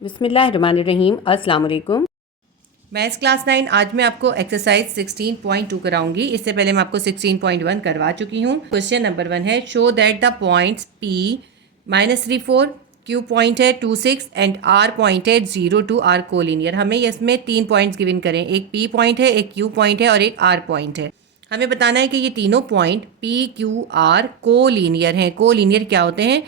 बिस्मिल्लाहिर्रहमानिर्रहीम। अस्सलाम वालेकुम। मैथ्स क्लास 9 आज मैं आपको एक्सरसाइज 16.2 कराऊंगी। इससे पहले मैं आपको 16.1 करवा चुकी हूँ। क्वेश्चन नंबर 1 है, show that the points P -3 4, Q point है 2 6 एंड R पॉइंट है 0 2 आर कोलिनियर। हमें इसमें 3 पॉइंट्स गिवन करें, एक P पॉइंट है, एक Q पॉइंट है और एक R पॉइंट है। हमें बताना है कि ये तीनों point P Q R collinear हैं। कोलिनियर क्या होते हैं?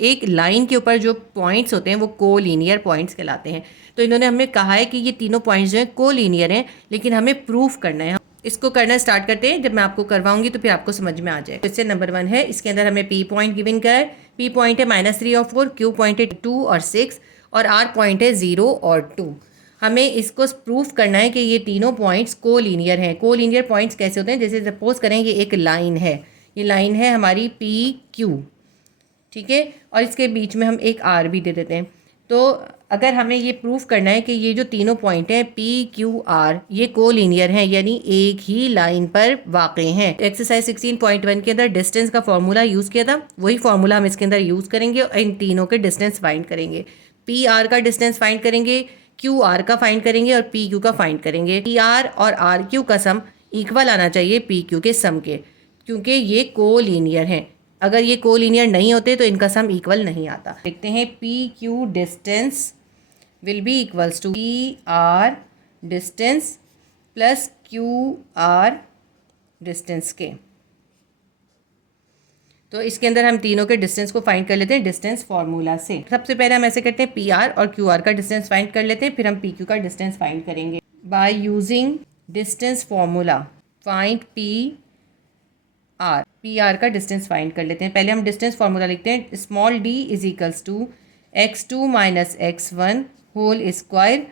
एक लाइन के ऊपर जो पॉइंट्स होते हैं वो कोलिनियर पॉइंट्स कहलाते हैं। तो इन्होंने हमें कहा है कि ये तीनों पॉइंट्स जो हैं कोलिनियर हैं, लेकिन हमें प्रूफ करना है। इसको करना स्टार्ट करते हैं। जब मैं आपको करवाऊंगी तो फिर आपको समझ में आ जाए। क्वेश्चन नंबर 1 है, इसके अंदर हमें P पॉइंट गिवन का है। P पॉइंट है -3 और 4, Q पॉइंट है 2 और 6 और R पॉइंट है 0 और 2। हमें इसको प्रूफ करना है कि ये तीनों पॉइंट्स कोलिनियर हैं। कोलिनियर पॉइंट्स कैसे होते हैं? जैसे सपोज करें ये एक लाइन है, ये लाइन है हमारी पी क्यू, ठीक है, और इसके बीच में हम एक आर भी दे देते हैं। तो अगर हमें ये प्रूफ करना है कि ये जो तीनों पॉइंट हैं पी क्यू आर ये कोलिनियर हैं, यानी एक ही लाइन पर वाक़ई हैं। एक्सरसाइज 16.1 के अंदर डिस्टेंस का फॉर्मूला यूज़ किया था, वही फॉर्मूला हम इसके अंदर यूज़ करेंगे और इन तीनों के डिस्टेंस फाइंड करेंगे। पी आर का डिस्टेंस फाइंड करेंगे, क्यू आर का फाइंड करेंगे और पी क्यू का फाइंड करेंगे। पी आर और आर क्यू का सम इक्वल आना चाहिए पी क्यू के सम के, क्योंकि ये कोलिनियर हैं। अगर ये कोलिनियर नहीं होते तो इनका सम इक्वल नहीं आता। देखते हैं, P Q distance will be equals to P R distance plus Q R distance के। तो इसके अंदर हम तीनों के डिस्टेंस को फाइंड कर लेते हैं डिस्टेंस फार्मूला से। सबसे पहले हम ऐसे करते हैं, पी आर और क्यू आर का डिस्टेंस फाइंड कर लेते हैं, फिर हम पी क्यू का डिस्टेंस फाइंड करेंगे। By using distance formula find P R. P R का डिस्टेंस फाइंड कर लेते हैं। पहले हम डिस्टेंस फार्मूला लिखते हैं, small d is equals to x2 minus x1 whole square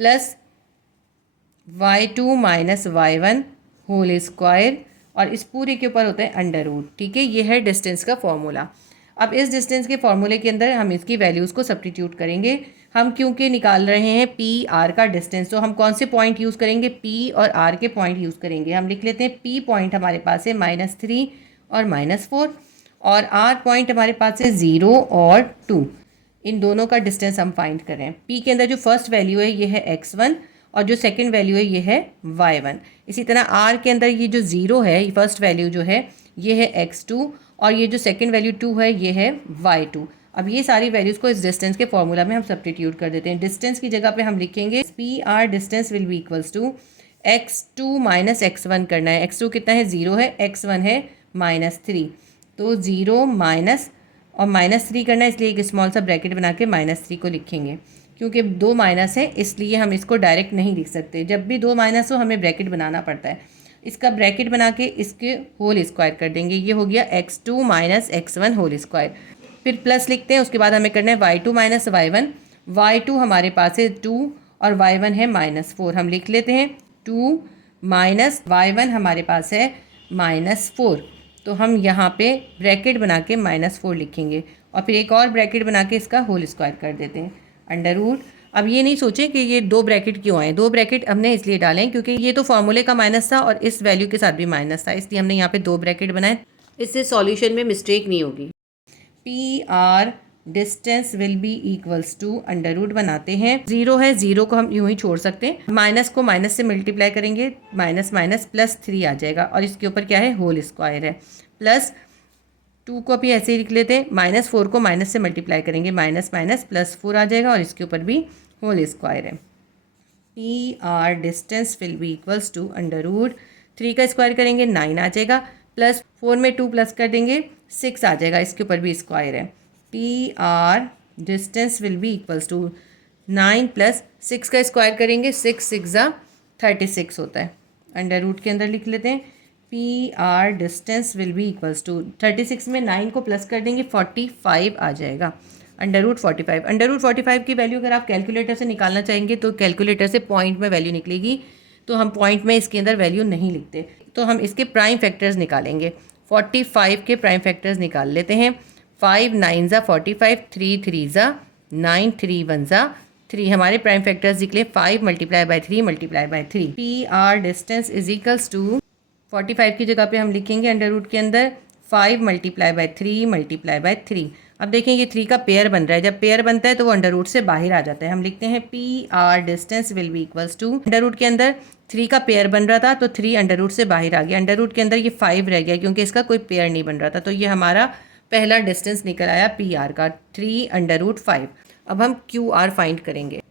plus y2 minus y1 whole square, और इस पूरे के ऊपर होता है अंडर रूट। ठीक है, ये है डिस्टेंस का फॉर्मूला। अब इस डिस्टेंस के फॉर्मूले के अंदर हम इसकी वैल्यूज़ को सब्स्टिट्यूट करेंगे। हम क्योंकि निकाल रहे हैं पी आर का डिस्टेंस, तो हम कौन से पॉइंट यूज़ करेंगे? पी और आर के पॉइंट यूज़ करेंगे। हम लिख लेते हैं, पी पॉइंट हमारे पास है -3 और -4 और आर पॉइंट हमारे पास है 0 और 2। इन दोनों का डिस्टेंस हम फाइंड कर रहे हैं। पी के अंदर जो फर्स्ट वैल्यू है ये है x1 और जो सेकंड वैल्यू है ये है y1। इसी तरह आर के अंदर ये जो 0 है, ये फर्स्ट वैल्यू जो है ये है x2 और ये जो सेकंड वैल्यू 2 है ये है y2। अब ये सारी वैल्यूज़ को इस डिस्टेंस के फॉर्मूला में हम सब्स्टिट्यूट कर देते हैं। डिस्टेंस की जगह पे हम लिखेंगे P R distance will be equals to x2 minus x1 करना है। x2 कितना है? 0 है, x1 है -3, तो 0 माइनस और -3 करना है, इसलिए एक स्मॉल सा ब्रैकेट बना के -3 को लिखेंगे। क्योंकि 2 माइनस है इसलिए हम इसको डायरेक्ट नहीं लिख सकते। जब भी 2 माइनस हो हमें ब्रैकेट बनाना पड़ता है। इसका ब्रैकेट बना के इसके होल स्क्वायर कर देंगे। ये हो गया x2 minus x1 whole square. फिर प्लस लिखते हैं, उसके बाद हमें करना है y2 माइनस y1। y2 हमारे पास है 2 और y1 है -4। हम लिख लेते हैं 2 माइनस y1 हमारे पास है -4। तो हम यहाँ पे ब्रैकेट बना के -4 लिखेंगे और फिर एक और ब्रैकेट बना के इसका होल स्क्वायर कर देते हैं, अंडर रूट। अब ये नहीं सोचें कि ये 2 ब्रैकेट क्यों आए। 2 ब्रैकेट हमने इसलिए डाले क्योंकि ये तो फॉर्मूले का माइनस था और इस वैल्यू के साथ भी माइनस था, इसलिए हमने यहाँ पे 2 ब्रैकेट बनाए। इससे सॉल्यूशन में मिस्टेक नहीं होगी। P R distance will be equals to under root बनाते हैं। 0 है, 0 को हम यूं ही छोड़ सकते हैं। माइनस को माइनस से मल्टीप्लाई करेंगे, माइनस माइनस प्लस 3 आ जाएगा और इसके ऊपर क्या है? होल स्क्वायर है। प्लस 2 को भी ऐसे ही लिख लेते हैं, -4 को माइनस से मल्टीप्लाई करेंगे, माइनस माइनस प्लस 4 आ जाएगा और इसके ऊपर भी होल स्क्वायर है। P R distance will be equals to under root 3 का स्क्वायर करेंगे 9 आ जाएगा, प्लस 4 में 2 प्लस कर देंगे 6 आ जाएगा, इसके ऊपर भी स्क्वायर है। P R distance will be equals to 9 plus 6 का स्क्वायर करेंगे, 6 6 36 होता है। अंडर रूट के अंदर लिख लेते हैं, P R distance will be equals to 36 में 9 को प्लस कर देंगे 45 आ जाएगा, अंडर रूट 45। अंडर रूट 45 की वैल्यू अगर आप कैलकुलेटर से निकालना चाहेंगे तो कैलकुलेटर से पॉइंट में वैल्यू निकलेगी, तो हम पॉइंट में इसके अंदर वैल्यू नहीं लिखते। तो हम इसके प्राइम फैक्टर्स निकालेंगे। 45 के प्राइम फैक्टर्स निकाल लेते हैं। 5 9 ज़ा 45, 3 3 ज़ा 9, 3 1 ज़ा 3 हमारे प्राइम फैक्टर्स निकले 5 multiply by 3 multiply by 3। P R distance is equals to 45 की जगह पे हम लिखेंगे अंडर रूट के अंदर 5 मल्टीप्लाई बाय 3 मल्टीप्लाई बाय 3। अब देखें ये 3 का पेयर बन रहा है, जब पेयर बनता है तो वो अंडर रूट से बाहर आ जाता है। हम लिखते हैं P R distance will be equals to, under root के अंदर 3 का पेयर बन रहा था तो 3 अंडर रूट से बाहर आ गया, अंडर रूट के अंदर ये 5 रह गया क्योंकि इसका कोई पेयर नहीं बन रहा था, तो ये हमारा पहला डिस्टेंस निकल आया पी आर का 3 अंडर रूट 5। अब हम क्यू आर फाइंड करेंगे,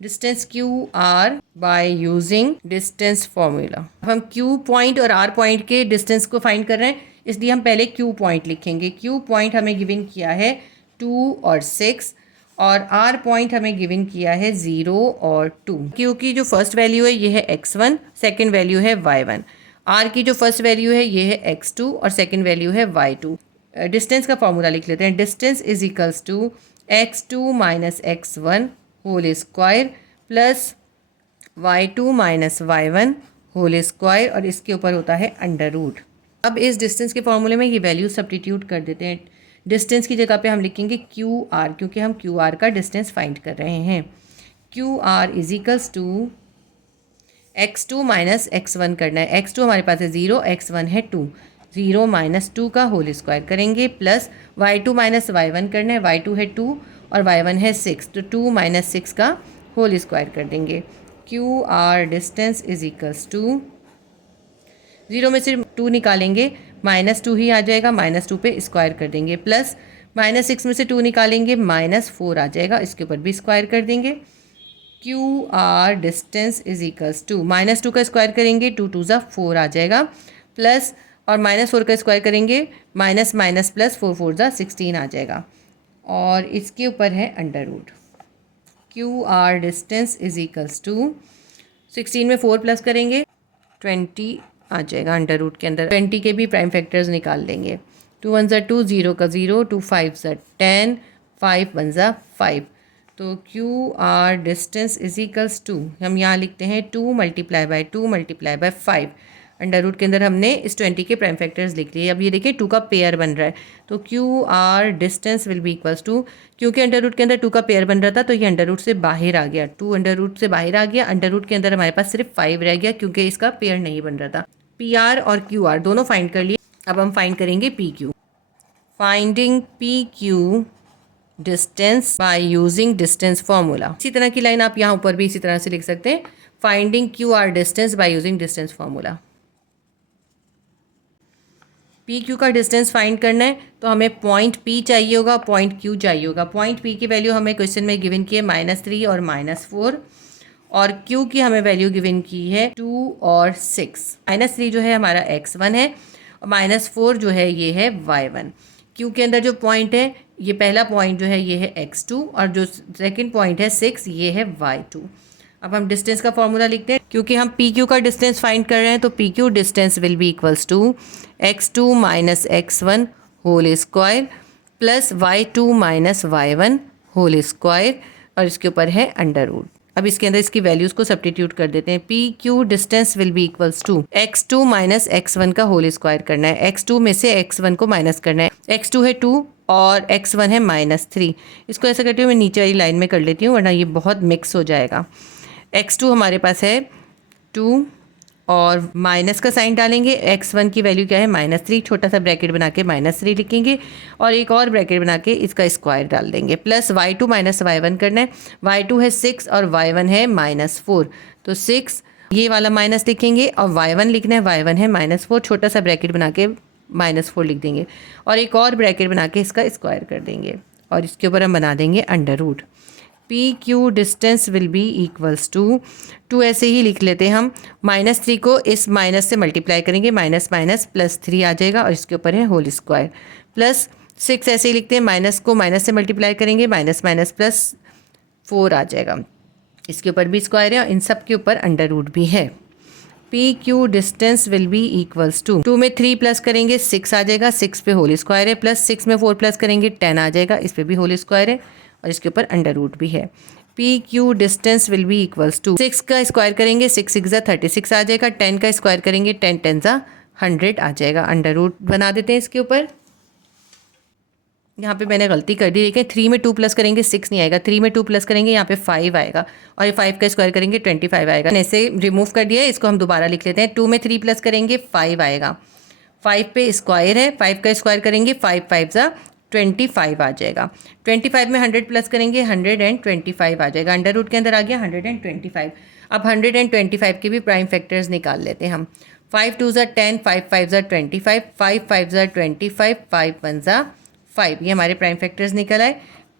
distance Q R bye using distance formula. अब हम क्यू पॉइंट और आर पॉइंट के डिस्टेंस को फाइंड कर रहे हैं, इसलिए हम पहले क्यू पॉइंट लिखेंगे। क्यू पॉइंट हमें गिवन किया है 2 और 6 और आर पॉइंट हमें गिवन किया है 0 और 2। क्यू की जो फर्स्ट वैल्यू है ये है x1, सेकेंड वैल्यू है y1। आर की जो फर्स्ट वैल्यू है ये है x2 और सेकेंड वैल्यू है y2। डिस्टेंस का फॉर्मूला लिख लेते हैं, distance is equals to x2 minus x1 whole square plus y2 minus y1 whole square और इसके ऊपर होता है अंडर रूट। अब इस डिस्टेंस के फॉर्मूले में ये वैल्यू सब्स्टिट्यूट कर देते हैं। डिस्टेंस की जगह पे हम लिखेंगे क्यू आर, क्योंकि हम क्यू आर का डिस्टेंस फाइंड कर रहे हैं। Q R is equals to x2 minus x1 करना है, x2 हमारे पास है 0, x1 है 2, 0 माइनस 2 का होल स्क्वायर करेंगे प्लस y2 माइनस y1 करना है, y2 है 2 और y1 है 6, तो 2 माइनस 6 का होल स्क्वायर कर देंगे। Q R distance is equals to 0 में से 2 निकालेंगे, -2 ही आ जाएगा, -2 पे स्क्वायर कर देंगे प्लस -6 में से 2 निकालेंगे, -4 आ जाएगा, इसके ऊपर भी स्क्वायर कर देंगे। Q R distance is equals to -2 का स्क्वायर करेंगे, 2 2 ज़ा 4 आ जाएगा प्लस और -4 का स्क्वायर करेंगे, माइनस माइनस प्लस 4 4 ज़ा 16 आ जाएगा और इसके ऊपर है under root. Q R distance is equals to 16 में 4 प्लस करेंगे 20 आ जाएगा, अंडर रूट के अंदर 20 के भी प्राइम फैक्टर्स निकाल लेंगे। 2 1 ज़ा 2, 0 का 0, 2 5 ज़ा 10, 5 1 ज़ा 5, तो Q R distance is equals to हम यहाँ लिखते हैं 2 multiply by 2 multiply by 5। Under root के अंदर हमने इस 20 के प्राइम फैक्टर्स लिख लिए। अब ये देखिए 2 का पेयर बन रहा है, तो Q R distance will be equals to, क्योंकि अंडर रूट के अंदर 2 का पेयर बन रहा था तो ये अंडर रूट से बाहर आ गया, 2 अंडर रूट से बाहर आ गया, अंडर रूट के अंदर हमारे पास सिर्फ 5 रह गया क्योंकि इसका पेयर नहीं बन रहा था। पी आर और क्यू आर दोनों फाइंड कर लिए, अब हम फाइंड करेंगे P Q. Finding P Q distance by using distance formula. इसी तरह की लाइन आप यहाँ ऊपर भी इसी तरह से लिख सकते हैं, finding Q R distance by using distance formula. P Q का डिस्टेंस फाइंड करना है तो हमें पॉइंट पी चाहिए होगा, पॉइंट क्यू चाहिए होगा। पॉइंट पी की वैल्यू हमें क्वेश्चन में गिवन की है -3 और -4 और क्यू की हमें वैल्यू गिवन की है 2 और 6। -3 जो है हमारा x1 है और -4 जो है ये है y1। क्यू के अंदर जो पॉइंट है ये पहला पॉइंट जो है ये है x2 और जो सेकंड पॉइंट है 6 ये है y2। अब हम डिस्टेंस का फॉर्मूला लिखते हैं, क्योंकि हम पी क्यू का डिस्टेंस फाइंड कर रहे हैं तो P Q distance will be equals to x2 minus x1 whole square plus y2 minus y1 whole square और इसके ऊपर है अंडर रूट। अब इसके अंदर इसकी वैल्यूज़ को सब्स्टिट्यूट कर देते हैं। P Q distance will be equals to x2 minus x1 का होल स्क्वायर करना है, x2 में से x1 को माइनस करना है, x2 है 2 और x1 है -3। इसको ऐसा करती हूँ मैं नीचे वाली लाइन में कर लेती हूँ वरना ये बहुत मिक्स हो जाएगा। x2 हमारे पास है 2 और माइनस का साइन डालेंगे, x1 की वैल्यू क्या है -3, छोटा सा ब्रैकेट बना के -3 लिखेंगे और एक और ब्रैकेट बना के इसका स्क्वायर डाल देंगे प्लस y2 माइनस y1 करना है, y2 है 6 और y1 है -4, तो 6 ये वाला माइनस लिखेंगे और y1 लिखना है, y1 है -4, छोटा सा ब्रैकेट बना के -4 लिख देंगे और एक और ब्रैकेट बना के इसका स्क्वायर कर देंगे और इसके ऊपर हम बना देंगे under root. P Q distance will be equals to ऐसे ही लिख लेते हैं हम, -3 को इस माइनस से मल्टीप्लाई करेंगे, माइनस माइनस +3 आ जाएगा और इसके ऊपर है होल स्क्वायर प्लस 6 ऐसे ही लिखते हैं, माइनस को माइनस से मल्टीप्लाई करेंगे, माइनस माइनस +4 आ जाएगा, इसके ऊपर भी स्क्वायर है और इन सब के ऊपर अंडर रूट भी है। P Q distance will be equals to 2 में 3 प्लस करेंगे 6 आ जाएगा, 6 पे होल स्क्वायर है प्लस 6 में 4 प्लस करेंगे 10 आ जाएगा, इस पर भी होल स्क्वायर है और इसके ऊपर अंडर रूट भी है। P Q distance will be equals to 6 का स्क्वायर करेंगे 6 6 ज़ा 36 आ जाएगा, 10 का स्क्वायर करेंगे 10 10 ज़ा 100 आ जाएगा। अंडर रूट बना देते हैं इसके ऊपर। यहाँ पे मैंने गलती कर दी, देखिए 3 में 2 प्लस करेंगे 6 नहीं आएगा, 3 में 2 प्लस करेंगे यहाँ पे 5 आएगा और ये 5 का स्क्वायर करेंगे 25 आएगा। ऐसे रिमूव कर दिया, इसको हम दोबारा लिख लेते हैं। 2 में 3 प्लस करेंगे 5 आएगा, 5 पे स्क्वायर है, 5 का स्क्वायर करेंगे 5 5 ज़ा 125 आ जाएगा। 25 में 100 प्लस करेंगे 125 आ जाएगा। अंडर रूट के अंदर आ गया 125। अब 125 के भी प्राइम फैक्टर्स निकाल लेते हैं हम। 5 2 ज़ा 10, 5 5 ज़ा 25, 5 5 ज़ा 25, 5 1 ज़ा 5। ये हमारे प्राइम फैक्टर्स निकल आए।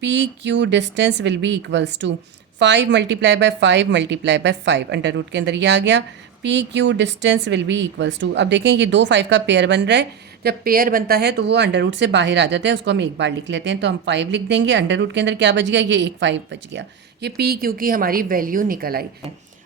P Q distance will be equals to 5 multiply by 5 multiply by 5। Under root के अंदर ये आ गया। P Q distance will be equals to, अब देखें ये 2 5 का पेयर बन रहा है। जब पेयर बनता है तो वो अंडर रूट से बाहर आ जाता है, उसको हम एक बार लिख लेते हैं। तो हम 5 लिख देंगे। अंडर रूट के अंदर क्या बच गया, ये एक 5 बच गया। ये पी क्यू की हमारी वैल्यू निकल आई।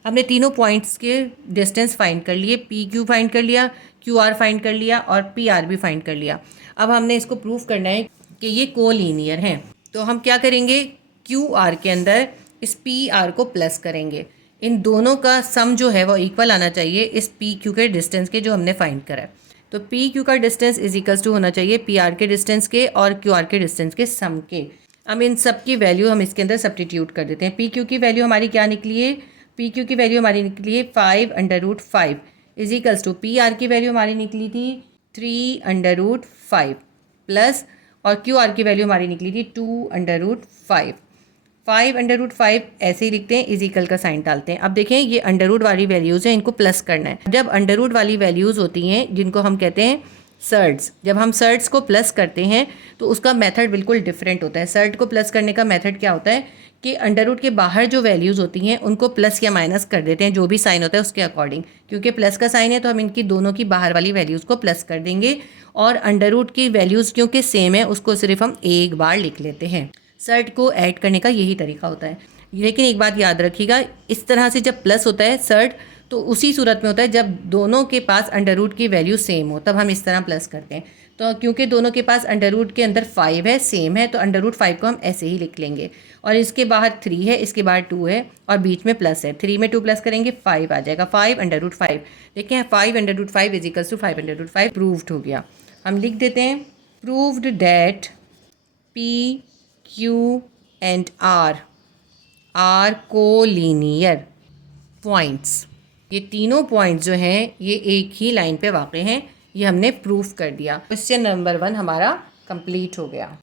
हमने तीनों पॉइंट्स के डिस्टेंस फाइंड कर लिए। पी क्यू फाइंड कर लिया, क्यू आर फाइंड कर लिया और पी आर भी फाइंड कर लिया। अब हमने इसको प्रूव करना है कि ये कोलीनियर हैं। तो हम क्या करेंगे, क्यू आर के अंदर इस पी आर को प्लस करेंगे। इन दोनों का सम जो है वो इक्वल आना चाहिए इस पी क्यू के डिस्टेंस के जो हमने फाइंड करा है। तो पी क्यू का डिस्टेंस इज इक्वल्स टू होना चाहिए पी आर के डिस्टेंस के और क्यू आर के डिस्टेंस के सम के। अब इन सब की वैल्यू हम इसके अंदर सब्स्टिट्यूट कर देते हैं। पी क्यू की वैल्यू हमारी क्या निकली है, पी क्यू की वैल्यू हमारी निकली है 5√5 is equals to P R की वैल्यू हमारी निकली थी 3√5 प्लस, और क्यू आर की वैल्यू हमारी निकली थी 2√5। 5√5 ऐसे ही लिखते हैं, इज इक्वल का साइन डालते हैं। अब देखें ये अंडर रूट वाली वैल्यूज़ हैं, इनको प्लस करना है। जब अंडर रूट वाली वैल्यूज़ होती हैं जिनको हम कहते हैं सर्ड्स, जब हम सर्ड्स को प्लस करते हैं तो उसका मेथड बिल्कुल डिफरेंट होता है। सर्ड को प्लस करने का मेथड क्या होता है कि अंडर रूट के बाहर जो वैल्यूज़ होती हैं उनको प्लस या माइनस कर देते हैं, जो भी साइन होता है उसके अकॉर्डिंग। क्योंकि प्लस का साइन है तो हम इनकी दोनों की बाहर वाली वैल्यूज़ को प्लस कर देंगे, और अंडर रूट की वैल्यूज़ क्योंकि सेम है उसको सिर्फ हम एक बार लिख लेते हैं। सर्ड को ऐड करने का यही तरीका होता है। लेकिन एक बात याद रखिएगा, इस तरह से जब प्लस होता है सर्ड तो उसी सूरत में होता है जब दोनों के पास अंडर रूट की वैल्यू सेम हो, तब हम इस तरह प्लस करते हैं। तो क्योंकि दोनों के पास अंडर रूट के अंदर 5 है, सेम है, तो अंडर रूट 5 को हम ऐसे ही लिख लेंगे। और इसके बाहर 3 है, इसके बाहर 2 है और बीच में प्लस है। 3 में 2 प्लस करेंगे 5 आ जाएगा। 5√5 देखें, 5√5 इज इक्वल्स टू 5√5 प्रूव्ड हो गया। हम लिख देते हैं proved that P Q and R collinear points. ये तीनों पॉइंट्स जो हैं ये एक ही लाइन पे वाक़ हैं, ये हमने प्रूफ कर दिया। क्वेश्चन नंबर 1 हमारा कंप्लीट हो गया।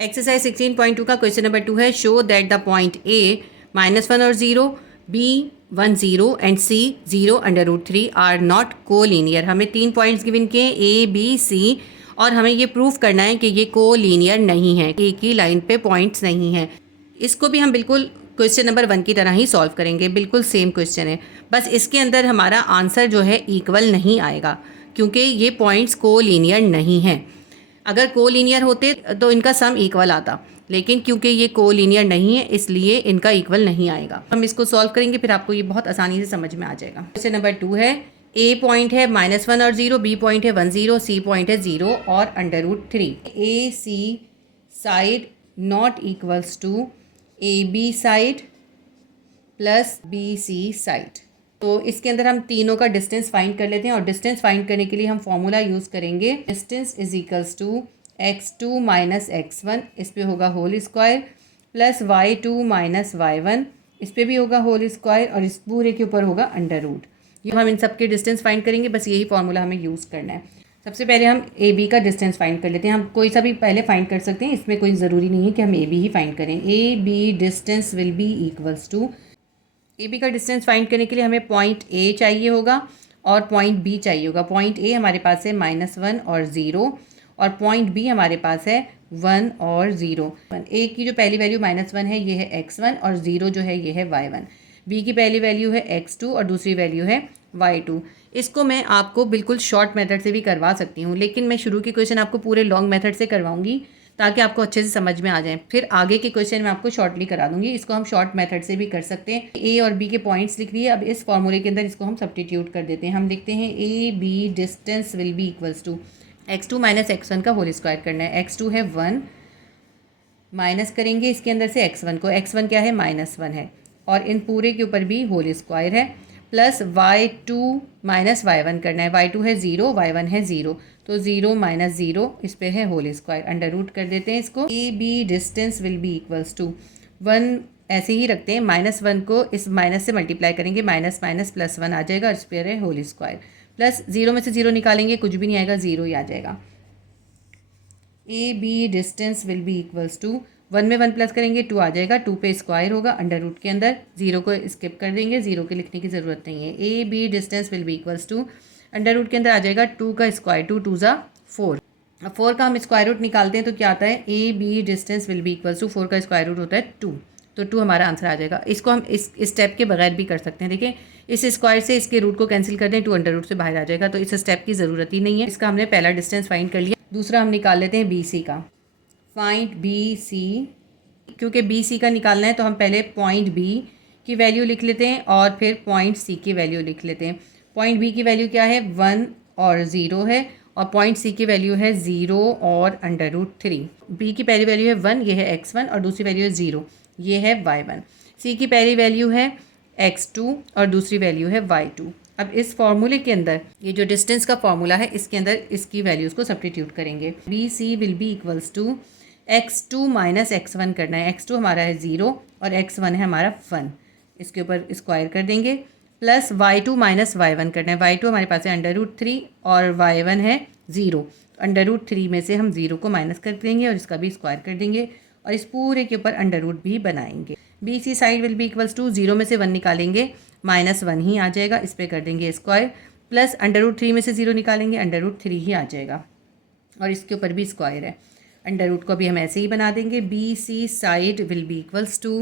एक्सरसाइज 16.2 का क्वेश्चन नंबर 2 है, show that the point A -1 और 0, B 1 0 and C 0√3 are not collinear. हमें 3 पॉइंट्स गिवन किए ए बी सी, और हमें ये प्रूफ करना है कि ये कोलिनियर नहीं है, एक ही लाइन पे पॉइंट्स नहीं हैं। इसको भी हम बिल्कुल क्वेश्चन नंबर 1 की तरह ही सॉल्व करेंगे, बिल्कुल सेम क्वेश्चन है। बस इसके अंदर हमारा आंसर जो है इक्वल नहीं आएगा क्योंकि ये पॉइंट्स कोलिनियर नहीं हैं। अगर कोलिनियर होते तो इनका सम इक्वल आता, लेकिन क्योंकि ये कोलिनियर नहीं है इसलिए इनका इक्वल नहीं आएगा। हम इसको सॉल्व करेंगे फिर आपको ये बहुत आसानी से समझ में आ जाएगा। क्वेश्चन नंबर 2 है, ए पॉइंट है -1 और 0, बी पॉइंट है 1 0, सी पॉइंट है 0 और √3। A C side not equals to A B side plus B C side. तो इसके अंदर हम तीनों का डिस्टेंस फाइंड कर लेते हैं, और डिस्टेंस फाइंड करने के लिए हम फॉर्मूला यूज़ करेंगे distance is equals to x2 - x1, इस पे होगा whole square, plus y2 - y1, इस पे भी होगा होल स्क्वायर, और इस पूरे के ऊपर होगा अंडर रूट। ये हम इन सब के डिस्टेंस फाइंड करेंगे, बस यही फॉर्मूला हमें यूज़ करना है। सबसे पहले हम ए बी का डिस्टेंस फाइंड कर लेते हैं। हम कोई सा भी पहले फाइंड कर सकते हैं, इसमें कोई ज़रूरी नहीं है कि हम ए बी ही फाइंड करें। A B distance will be equals to, A B का डिस्टेंस फाइंड करने के लिए हमें पॉइंट ए चाहिए होगा और पॉइंट बी चाहिए होगा। पॉइंट ए हमारे पास है -1 और 0, और पॉइंट बी हमारे पास है 1 और 0। ए की जो पहली वैल्यू -1 है ये है x1, और 0 जो है ये है y1। बी की पहली वैल्यू है x2 और दूसरी वैल्यू है y2। इसको मैं आपको बिल्कुल शॉर्ट मेथड से भी करवा सकती हूँ, लेकिन मैं शुरू के क्वेश्चन आपको पूरे लॉन्ग मेथड से करवाऊंगी ताकि आपको अच्छे से समझ में आ जाए। फिर आगे के क्वेश्चन मैं आपको शॉर्टली करा दूंगी। इसको हम शॉर्ट मेथड से भी कर सकते हैं। ए और बी के पॉइंट्स लिख लिए, अब इस फॉर्मूले के अंदर इसको हम सब्स्टिट्यूट कर देते हैं। हम लिखते हैं A B distance will be equals to x2 - x1 का होल स्क्वायर करना है। x2 है 1, माइनस करेंगे इसके अंदर से x1 को, x1 क्या है -1 है, और इन पूरे के ऊपर भी होल स्क्वायर है, प्लस y2 - y1 करना है। y2 है 0, y1 है 0, तो 0 - 0 इस पे है होल स्क्वायर, अंडर रूट कर देते हैं इसको। A B distance will be equals to 1 ऐसे ही रखते हैं, -1 को इस माइनस से मल्टीप्लाई करेंगे, माइनस माइनस प्लस 1 आ जाएगा, और इस पर है होल स्क्वायर, प्लस 0 में से 0 निकालेंगे कुछ भी नहीं आएगा, 0 ही आ जाएगा। A B distance will be equals to 1 में 1 प्लस करेंगे 2 आ जाएगा, 2 पे स्क्वायर होगा, अंडर रूट के अंदर 0 को स्किप कर देंगे, 0 के लिखने की ज़रूरत नहीं है। A B distance will be equals to under root के अंदर आ जाएगा 2 का स्क्वायर, 2 2 ज़ा 4। अब 4 का हम स्क्वायर रूट निकालते हैं तो क्या आता है, A B distance will be equals to 4 का स्क्वायर रूट होता है 2, तो 2 हमारा आंसर आ जाएगा। इसको हम इस स्टेप के बगैर भी कर सकते हैं। देखिए इस स्क्वायर से इसके रूट को कैंसिल कर दें, 2 अंडर रूट से बाहर आ जाएगा, तो इस स्टेप की ज़रूरत ही नहीं है। इसका हमने पहला डिस्टेंस फाइंड कर लिया। दूसरा हम निकाल लेते हैं बी सी का। फाइंड बी सी, क्योंकि बी सी का निकालना है तो हम पहले पॉइंट बी की वैल्यू लिख लेते हैं और फिर पॉइंट सी की वैल्यू लिख लेते हैं। पॉइंट बी की वैल्यू क्या है, 1 और 0 है, और पॉइंट सी की वैल्यू है 0 और अंडर रूट 3। बी की पहली वैल्यू है 1, ये है x1, और दूसरी वैल्यू है 0, ये है y1। सी की पहली वैल्यू है x2 और दूसरी वैल्यू है y2। अब इस फॉर्मूले के अंदर ये जो डिस्टेंस का फॉर्मूला है इसके अंदर इसकी वैल्यूज़ को सब्स्टिट्यूट करेंगे। B C will be equals to x2 minus x1 करना है। x2 हमारा है 0 और x1 है हमारा 1, इसके ऊपर स्क्वायर कर देंगे, प्लस y2 माइनस y1 करना है। y2 हमारे पास है अंडर रूट 3 और y1 है 0, अंडर रूट 3 में से हम 0 को माइनस कर देंगे और इसका भी स्क्वायर कर देंगे और इस पूरे के ऊपर अंडर रूट भी बनाएंगे। B C side will be equals to 0 में से 1 निकालेंगे, -1 ही आ जाएगा, इस पर कर देंगे स्क्वायर, प्लस अंडर रूट 3 में से 0 निकालेंगे, अंडर रूट 3 ही आ जाएगा और इसके ऊपर भी स्क्वायर है। अंडर रूट को भी हम ऐसे ही बना देंगे। B C side will be equals to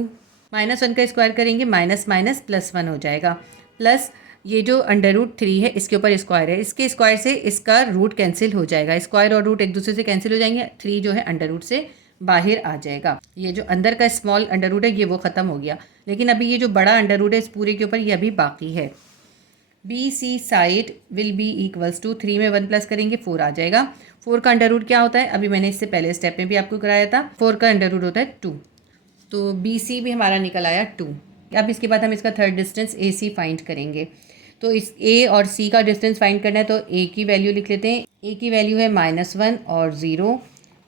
-1 का स्क्वायर करेंगे, माइनस माइनस +1 हो जाएगा, प्लस ये जो अंडर रूट 3 है इसके ऊपर स्क्वायर है, इसके स्क्वायर से इसका रूट कैंसिल हो जाएगा, स्क्वायर और रूट एक दूसरे से कैंसिल हो जाएंगे, 3 जो है अंडर रूट से बाहर आ जाएगा। ये जो अंदर का स्मॉल अंडर रूट है ये वो ख़त्म हो गया, लेकिन अभी ये जो बड़ा अंडर रूट है इस पूरे के ऊपर ये अभी बाकी है। B C side will be equals to 3 में 1 प्लस करेंगे 4 आ जाएगा। 4 का अंडर रूट क्या होता है, अभी मैंने इससे पहले स्टेप में भी आपको कराया था, 4 का अंडर रूट होता है 2, तो बी सी भी हमारा निकल आया 2। अब इसके बाद हम इसका थर्ड डिस्टेंस ए सी फाइंड करेंगे। तो इस ए और सी का डिस्टेंस फाइंड करना है तो ए की वैल्यू लिख लेते हैं। ए की वैल्यू है -1 और 0,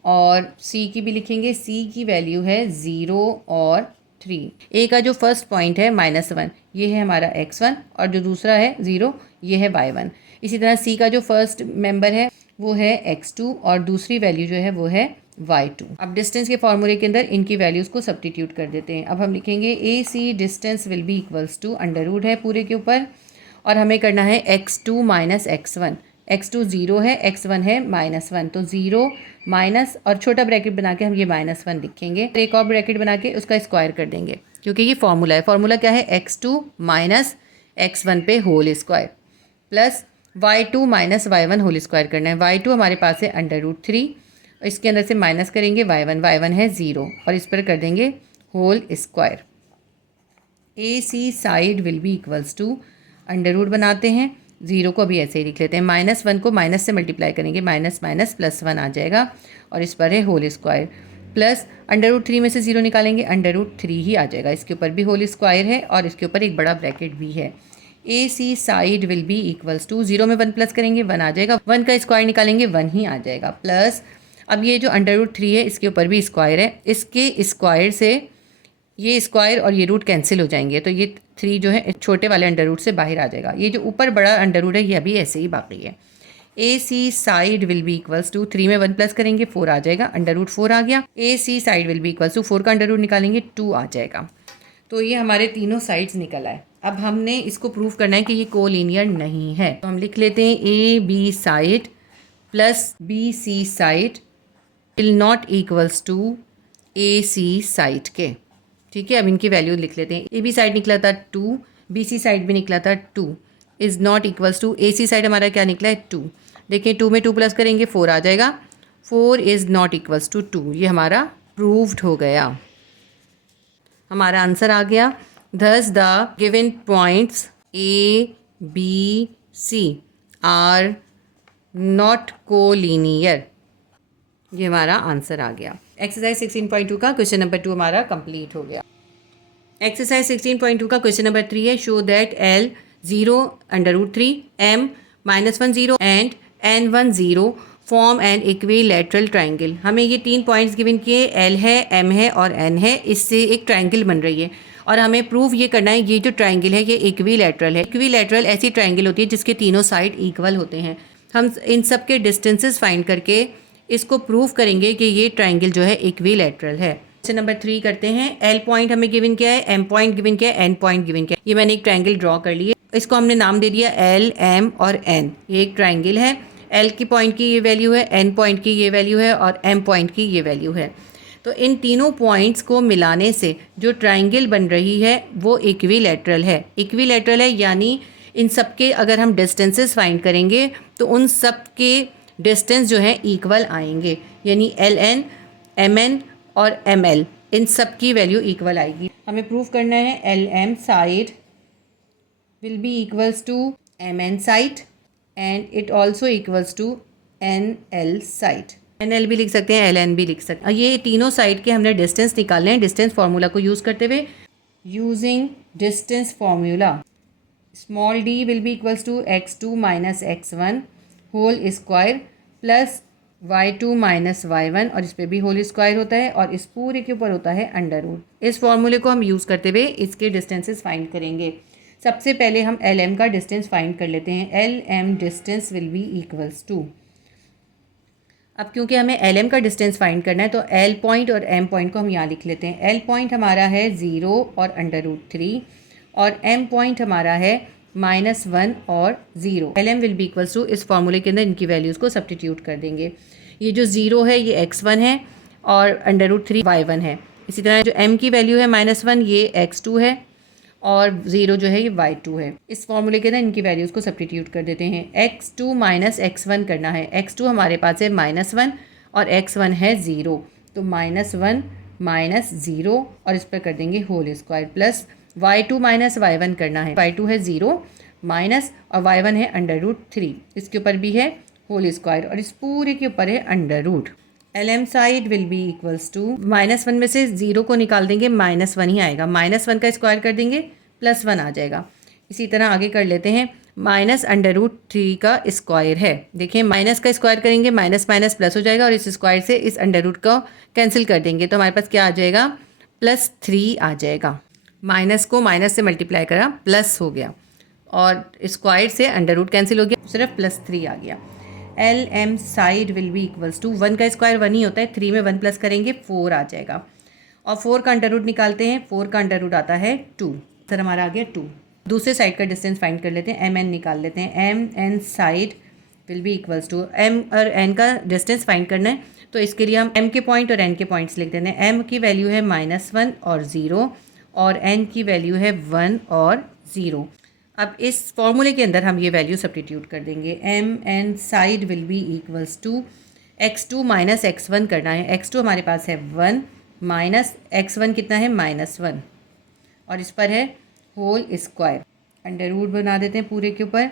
और सी की भी लिखेंगे, सी की वैल्यू है 0 और 3। ए का जो फर्स्ट पॉइंट है -1 ये है हमारा x1 और जो दूसरा है 0 ये है y1। इसी तरह सी का जो फर्स्ट मेंबर है वो है x2 और दूसरी वैल्यू जो है वो है y2। अब डिस्टेंस के फॉर्मूले के अंदर इनकी वैल्यूज़ को सब्स्टिट्यूट कर देते हैं। अब हम लिखेंगे A C distance will be equals to under root है पूरे के ऊपर और हमें करना है x2 माइनस x1। x2 0 है, x1 है -1, तो 0 माइनस और छोटा ब्रैकेट बना के हम ये -1 लिखेंगे। एक और ब्रैकेट बना के उसका स्क्वायर कर देंगे क्योंकि ये फॉर्मूला है। फॉर्मूला क्या है, x2 माइनस x1 पे whole square plus y2 minus y1 whole square करना है। y2 हमारे पास है अंडर रूट 3, इसके अंदर से माइनस करेंगे y1 है 0 और इस पर कर देंगे whole square. A C side will be equals to under root बनाते हैं, 0 को अभी ऐसे ही लिख लेते हैं, -1 को माइनस से मल्टीप्लाई करेंगे, माइनस माइनस +1 आ जाएगा और इस पर है whole square, plus under root 3 में से 0 निकालेंगे, अंडर रूट 3 ही आ जाएगा, इसके ऊपर भी होल स्क्वायर है और इसके ऊपर एक बड़ा ब्रैकेट भी है। A C side will be equals to 0 में 1 प्लस करेंगे 1 आ जाएगा, 1 का स्क्वायर निकालेंगे 1 ही आ जाएगा, प्लस अब ये जो अंडर रूट 3 है इसके ऊपर भी स्क्वायर है, इसके स्क्वायर से ये स्क्वायर और ये रूट कैंसिल हो जाएंगे, तो ये 3 जो है छोटे वाले अंडर रूट से बाहर आ जाएगा। ये जो ऊपर बड़ा अंडर रूट है ये अभी ऐसे ही बाकी है। A C side will be equals to 3 में 1 प्लस करेंगे 4 आ जाएगा, अंडर रूट 4 आ गया। A C side will be equals to 4 का अंडर रूट निकालेंगे 2 आ जाएगा। तो ये हमारे तीनों साइड्स निकल आए। अब हमने इसको प्रूव करना है कि ये कोलिनियर नहीं है, तो हम लिख लेते हैं A B side plus B C side will not equals to A C side के। ठीक है, अब इनकी वैल्यू लिख लेते हैं। ए बी साइड निकला था 2, बी सी साइड भी निकला था 2, is not equals to A C side हमारा क्या निकला है 2। देखिए 2 में 2 प्लस करेंगे 4 आ जाएगा, 4 इज़ नॉट इक्वल्स टू 2। ये हमारा प्रूव्ड हो गया, हमारा आंसर आ गया। Thus the given points A, B, C are not collinear। ये हमारा आंसर आ गया। एक्सरसाइज 16.2 का क्वेश्चन नंबर 2 हमारा कंप्लीट हो गया। एक्सरसाइज 16.2 का क्वेश्चन नंबर 3 है, show that L 0 under root 3 M -1 0 and N1 0 form an equilateral triangle. हमें ये 3 पॉइंट्स गिवन किए, L है, M है और N है, इससे एक ट्राइंगल बन रही है और हमें प्रूव ये करना है ये जो ट्राइंगल है ये इक्विलैटरल है। इक्विलैटरल ऐसी ट्राइंगल होती है जिसके तीनों साइड इक्वल होते हैं। हम इन सब के डिस्टेंसेस फाइंड करके इसको प्रूव करेंगे कि ये ट्राइंगल जो है इक्विलैटरल है। क्वेश्चन नंबर 3 करते हैं। एल पॉइंट हमें गिवन किया है, एम पॉइंट गिवन किया है, एन पॉइंट गिवन किया है। ये मैंने एक ट्राइंगल ड्रॉ कर लिया, इसको हमने नाम दे दिया एल, एम और एन। ये एक ट्राइंगल है। एल की पॉइंट की ये वैल्यू है, एन पॉइंट की ये वैल्यू है और एम पॉइंट की ये वैल्यू है। तो इन तीनों पॉइंट्स को मिलाने से जो ट्राइंगल बन रही है वो इक्विलैटरल है। इक्विलैटरल है यानी इन सब के अगर हम डिस्टेंसेस फाइंड करेंगे तो उन सब के डिस्टेंस जो है इक्वल आएंगे, यानी एल एन, एम एन और एम एल इन सब की वैल्यू इक्वल आएगी। हमें प्रूव करना है L M side will be equals to M N side and it also equals to N L side. N L भी लिख सकते हैं, एल एन भी लिख सकते हैं। ये तीनों साइड के हमने डिस्टेंस निकालने हैं डिस्टेंस फार्मूला को यूज़ करते हुए। Using distance formula small D will be equals to x2 minus x1 whole square plus y2 minus y1 और इस पर भी होल स्क्वायर होता है और इस पूरे के ऊपर होता है अंडर रूट। इस फॉर्मूले को हम यूज़ करते हुए इसके डिस्टेंसेस फाइंड करेंगे। सबसे पहले हम एल एम का डिस्टेंस फाइंड कर लेते हैं। L M distance will be equals to, अब क्योंकि हमें एल एम का डिस्टेंस फाइंड करना है तो एल पॉइंट और एम पॉइंट को हम यहाँ लिख लेते हैं। एल पॉइंट हमारा है 0 और अंडर रूट 3 और एम पॉइंट हमारा है -1 और 0। L M will be equals to, इस फॉर्मूले के अंदर इनकी वैल्यूज़ को सब्सटीट्यूट कर देंगे। ये जो 0 है ये x1 है और अंडर रूट 3 y1 है। इसी तरह जो m की वैल्यू है -1 ये x2 है और 0 जो है ये y2 है। इस फॉर्मूले के अंदर इनकी वैल्यूज़ को सब्सटीट्यूट कर देते हैं। x2 माइनस x1 करना है। x2 हमारे पास है -1 और x1 है 0, तो -1 माइनस 0 और इस पर कर देंगे whole square plus y2 minus y1 करना है। y2 है 0 माइनस और y1 है अंडर रूट 3, इसके ऊपर भी है होल स्क्वायर और इस पूरे के ऊपर है under root. L M side will be equals to -1 में से 0 को निकाल देंगे, -1 ही आएगा। -1 का स्क्वायर कर देंगे +1 आ जाएगा। इसी तरह आगे कर लेते हैं। माइनस अंडर रूट 3 का स्क्वायर है। देखिए माइनस का स्क्वायर करेंगे माइनस माइनस प्लस हो जाएगा और इस स्क्वायर से इस अंडर रूट को कैंसिल कर देंगे तो हमारे पास क्या आ जाएगा, +3 आ जाएगा। माइनस को माइनस से मल्टीप्लाई करा प्लस हो गया और स्क्वायर से अंडर रूट कैंसिल हो गया, सिर्फ +3 आ गया। L M side will be equals to 1 का स्क्वायर 1 ही होता है, 3 में 1 प्लस करेंगे 4 आ जाएगा और 4 का अंडर रूट निकालते हैं। 4 का अंडर रूट आता है 2, सर हमारा आ गया 2। दूसरे साइड का डिस्टेंस फाइंड कर लेते हैं, एम एन निकाल लेते हैं। M N side will be equals to, M और एन का डिस्टेंस फाइंड करना है तो इसके लिए हम एम के पॉइंट और एन के पॉइंट्स लिख देते हैं। एम की वैल्यू है -1 और 0 और एन की वैल्यू है 1 और 0। अब इस फॉर्मूले के अंदर हम ये वैल्यू सब्स्टिट्यूट कर देंगे। M N side will be equals to x2 minus x1 करना है। x2 हमारे पास है 1 माइनस x1 कितना है -1 और इस पर है होल स्क्वायर, अंडर रूट बना देते हैं पूरे के ऊपर,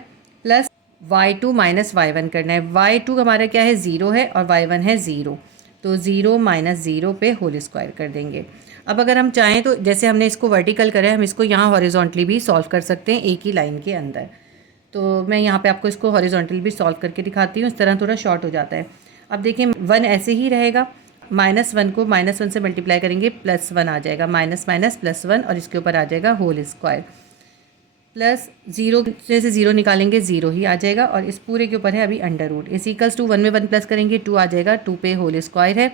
प्लस y2 माइनस y1 करना है। y2 हमारा क्या है 0 है और y1 है 0, तो 0 माइनस 0 पे होल स्क्वायर कर देंगे। अब अगर हम चाहें तो जैसे हमने इसको वर्टिकल करा है हम इसको यहाँ हॉरिजॉन्टली भी सॉल्व कर सकते हैं एक ही लाइन के अंदर। तो मैं यहाँ पे आपको इसको हॉरिजॉन्टल भी सॉल्व करके दिखाती हूँ, इस तरह थोड़ा शॉर्ट हो जाता है। अब देखिए 1 ऐसे ही रहेगा, -1 को -1 से मल्टीप्लाई करेंगे +1 आ जाएगा, माइनस माइनस +1 और इसके ऊपर आ जाएगा होल स्क्वायर, प्लस 0 से 0 निकालेंगे 0 ही आ जाएगा और इस पूरे के ऊपर है अभी अंडर रूट। इस इक्वल्स टू 1 में 1 प्लस करेंगे 2 आ जाएगा, 2 पे होल स्क्वायर है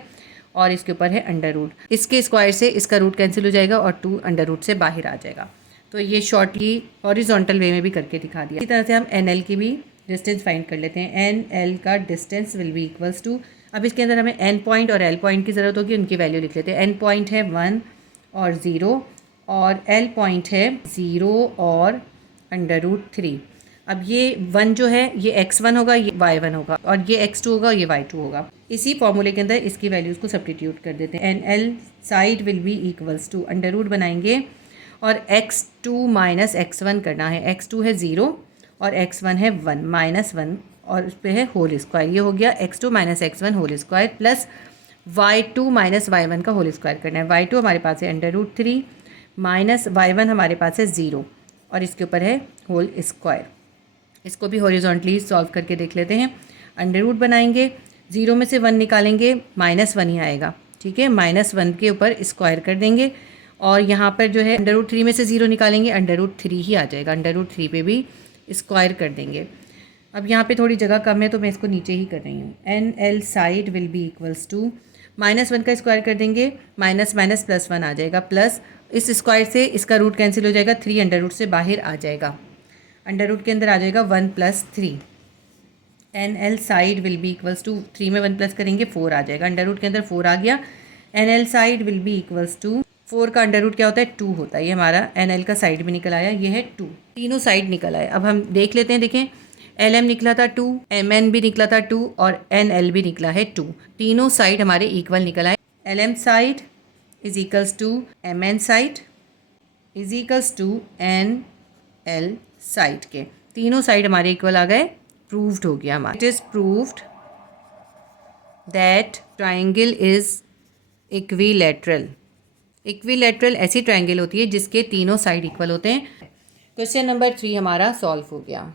और इसके ऊपर है अंडर रूट। इसके स्क्वायर से इसका रूट कैंसिल हो जाएगा और 2 अंडर रूट से बाहर आ जाएगा। तो ये शॉर्टली हॉरिजॉन्टल वे में भी करके दिखा दिया। इसी तरह से हम एन एल की भी डिस्टेंस फाइंड कर लेते हैं। एन एल का distance will be equals to, अब इसके अंदर हमें एन पॉइंट और एल पॉइंट की ज़रूरत होगी, उनकी वैल्यू लिख लेते हैं। एन पॉइंट है 1 और 0 और एल पॉइंट है 0 और अंडर रूट 3। अब ये 1 जो है ये x1 होगा, ये y1 होगा और ये x2 होगा, ये y2 होगा। इसी फॉर्मूले के अंदर इसकी वैल्यूज़ को सब्स्टिट्यूट कर देते हैं। N L side will be equals to under root बनाएंगे और x2 माइनस x1 करना है। x2 है 0 और x1 है 1 -1 और उस पर है होल स्क्वायर, ये हो गया x2 minus x1 whole square plus y2 minus y1 का होल स्क्वायर करना है। y2 हमारे पास है अंडर रूट 3 माइनस y1 हमारे पास है 0 और इसके ऊपर है होल स्क्वायर। इसको भी हॉरिजॉन्टली सॉल्व करके देख लेते हैं। अंडर रूट बनाएंगे, 0 में से 1 निकालेंगे -1 ही आएगा, ठीक है। -1 के ऊपर स्क्वायर कर देंगे और यहाँ पर जो है अंडर रूट 3 में से 0 निकालेंगे, अंडर रूट 3 ही आ जाएगा। अंडर रूट 3 पे भी स्क्वायर कर देंगे। अब यहाँ पे थोड़ी जगह कम है तो मैं इसको नीचे ही कर रही हूँ। N L side will be equals to -1 का स्क्वायर कर देंगे, माइनस माइनस प्लस 1 आ जाएगा, प्लस इस स्क्वायर से इसका रूट कैंसिल हो जाएगा, 3 अंडर रूट से बाहर आ जाएगा, अंडर रूट के अंदर आ जाएगा 1 + 3। N L side will be equals to 3 में 1 प्लस करेंगे 4 आ जाएगा, अंडर रूट के अंदर 4 आ गया। N L side will be equals to 4 का अंडर रूट क्या होता है 2 होता है, ये हमारा एन एल का साइड भी निकल आया, ये है 2, तीनों साइड निकल आए। अब हम देख लेते हैं, देखें एल एम निकला था 2, एम एन भी निकला था 2 और एन एल भी निकला है 2, तीनों साइड हमारे इक्वल निकल आए। L M side is equals to M N side is equals to N L side के तीनों साइड हमारे इक्वल आ गए, प्रूव्ड हो गया हमारा। It is proved that triangle is equilateral. Equilateral ऐसी ट्राइंगल होती है जिसके तीनों साइड इक्वल होते हैं। क्वेश्चन नंबर 3 हमारा सॉल्व हो गया।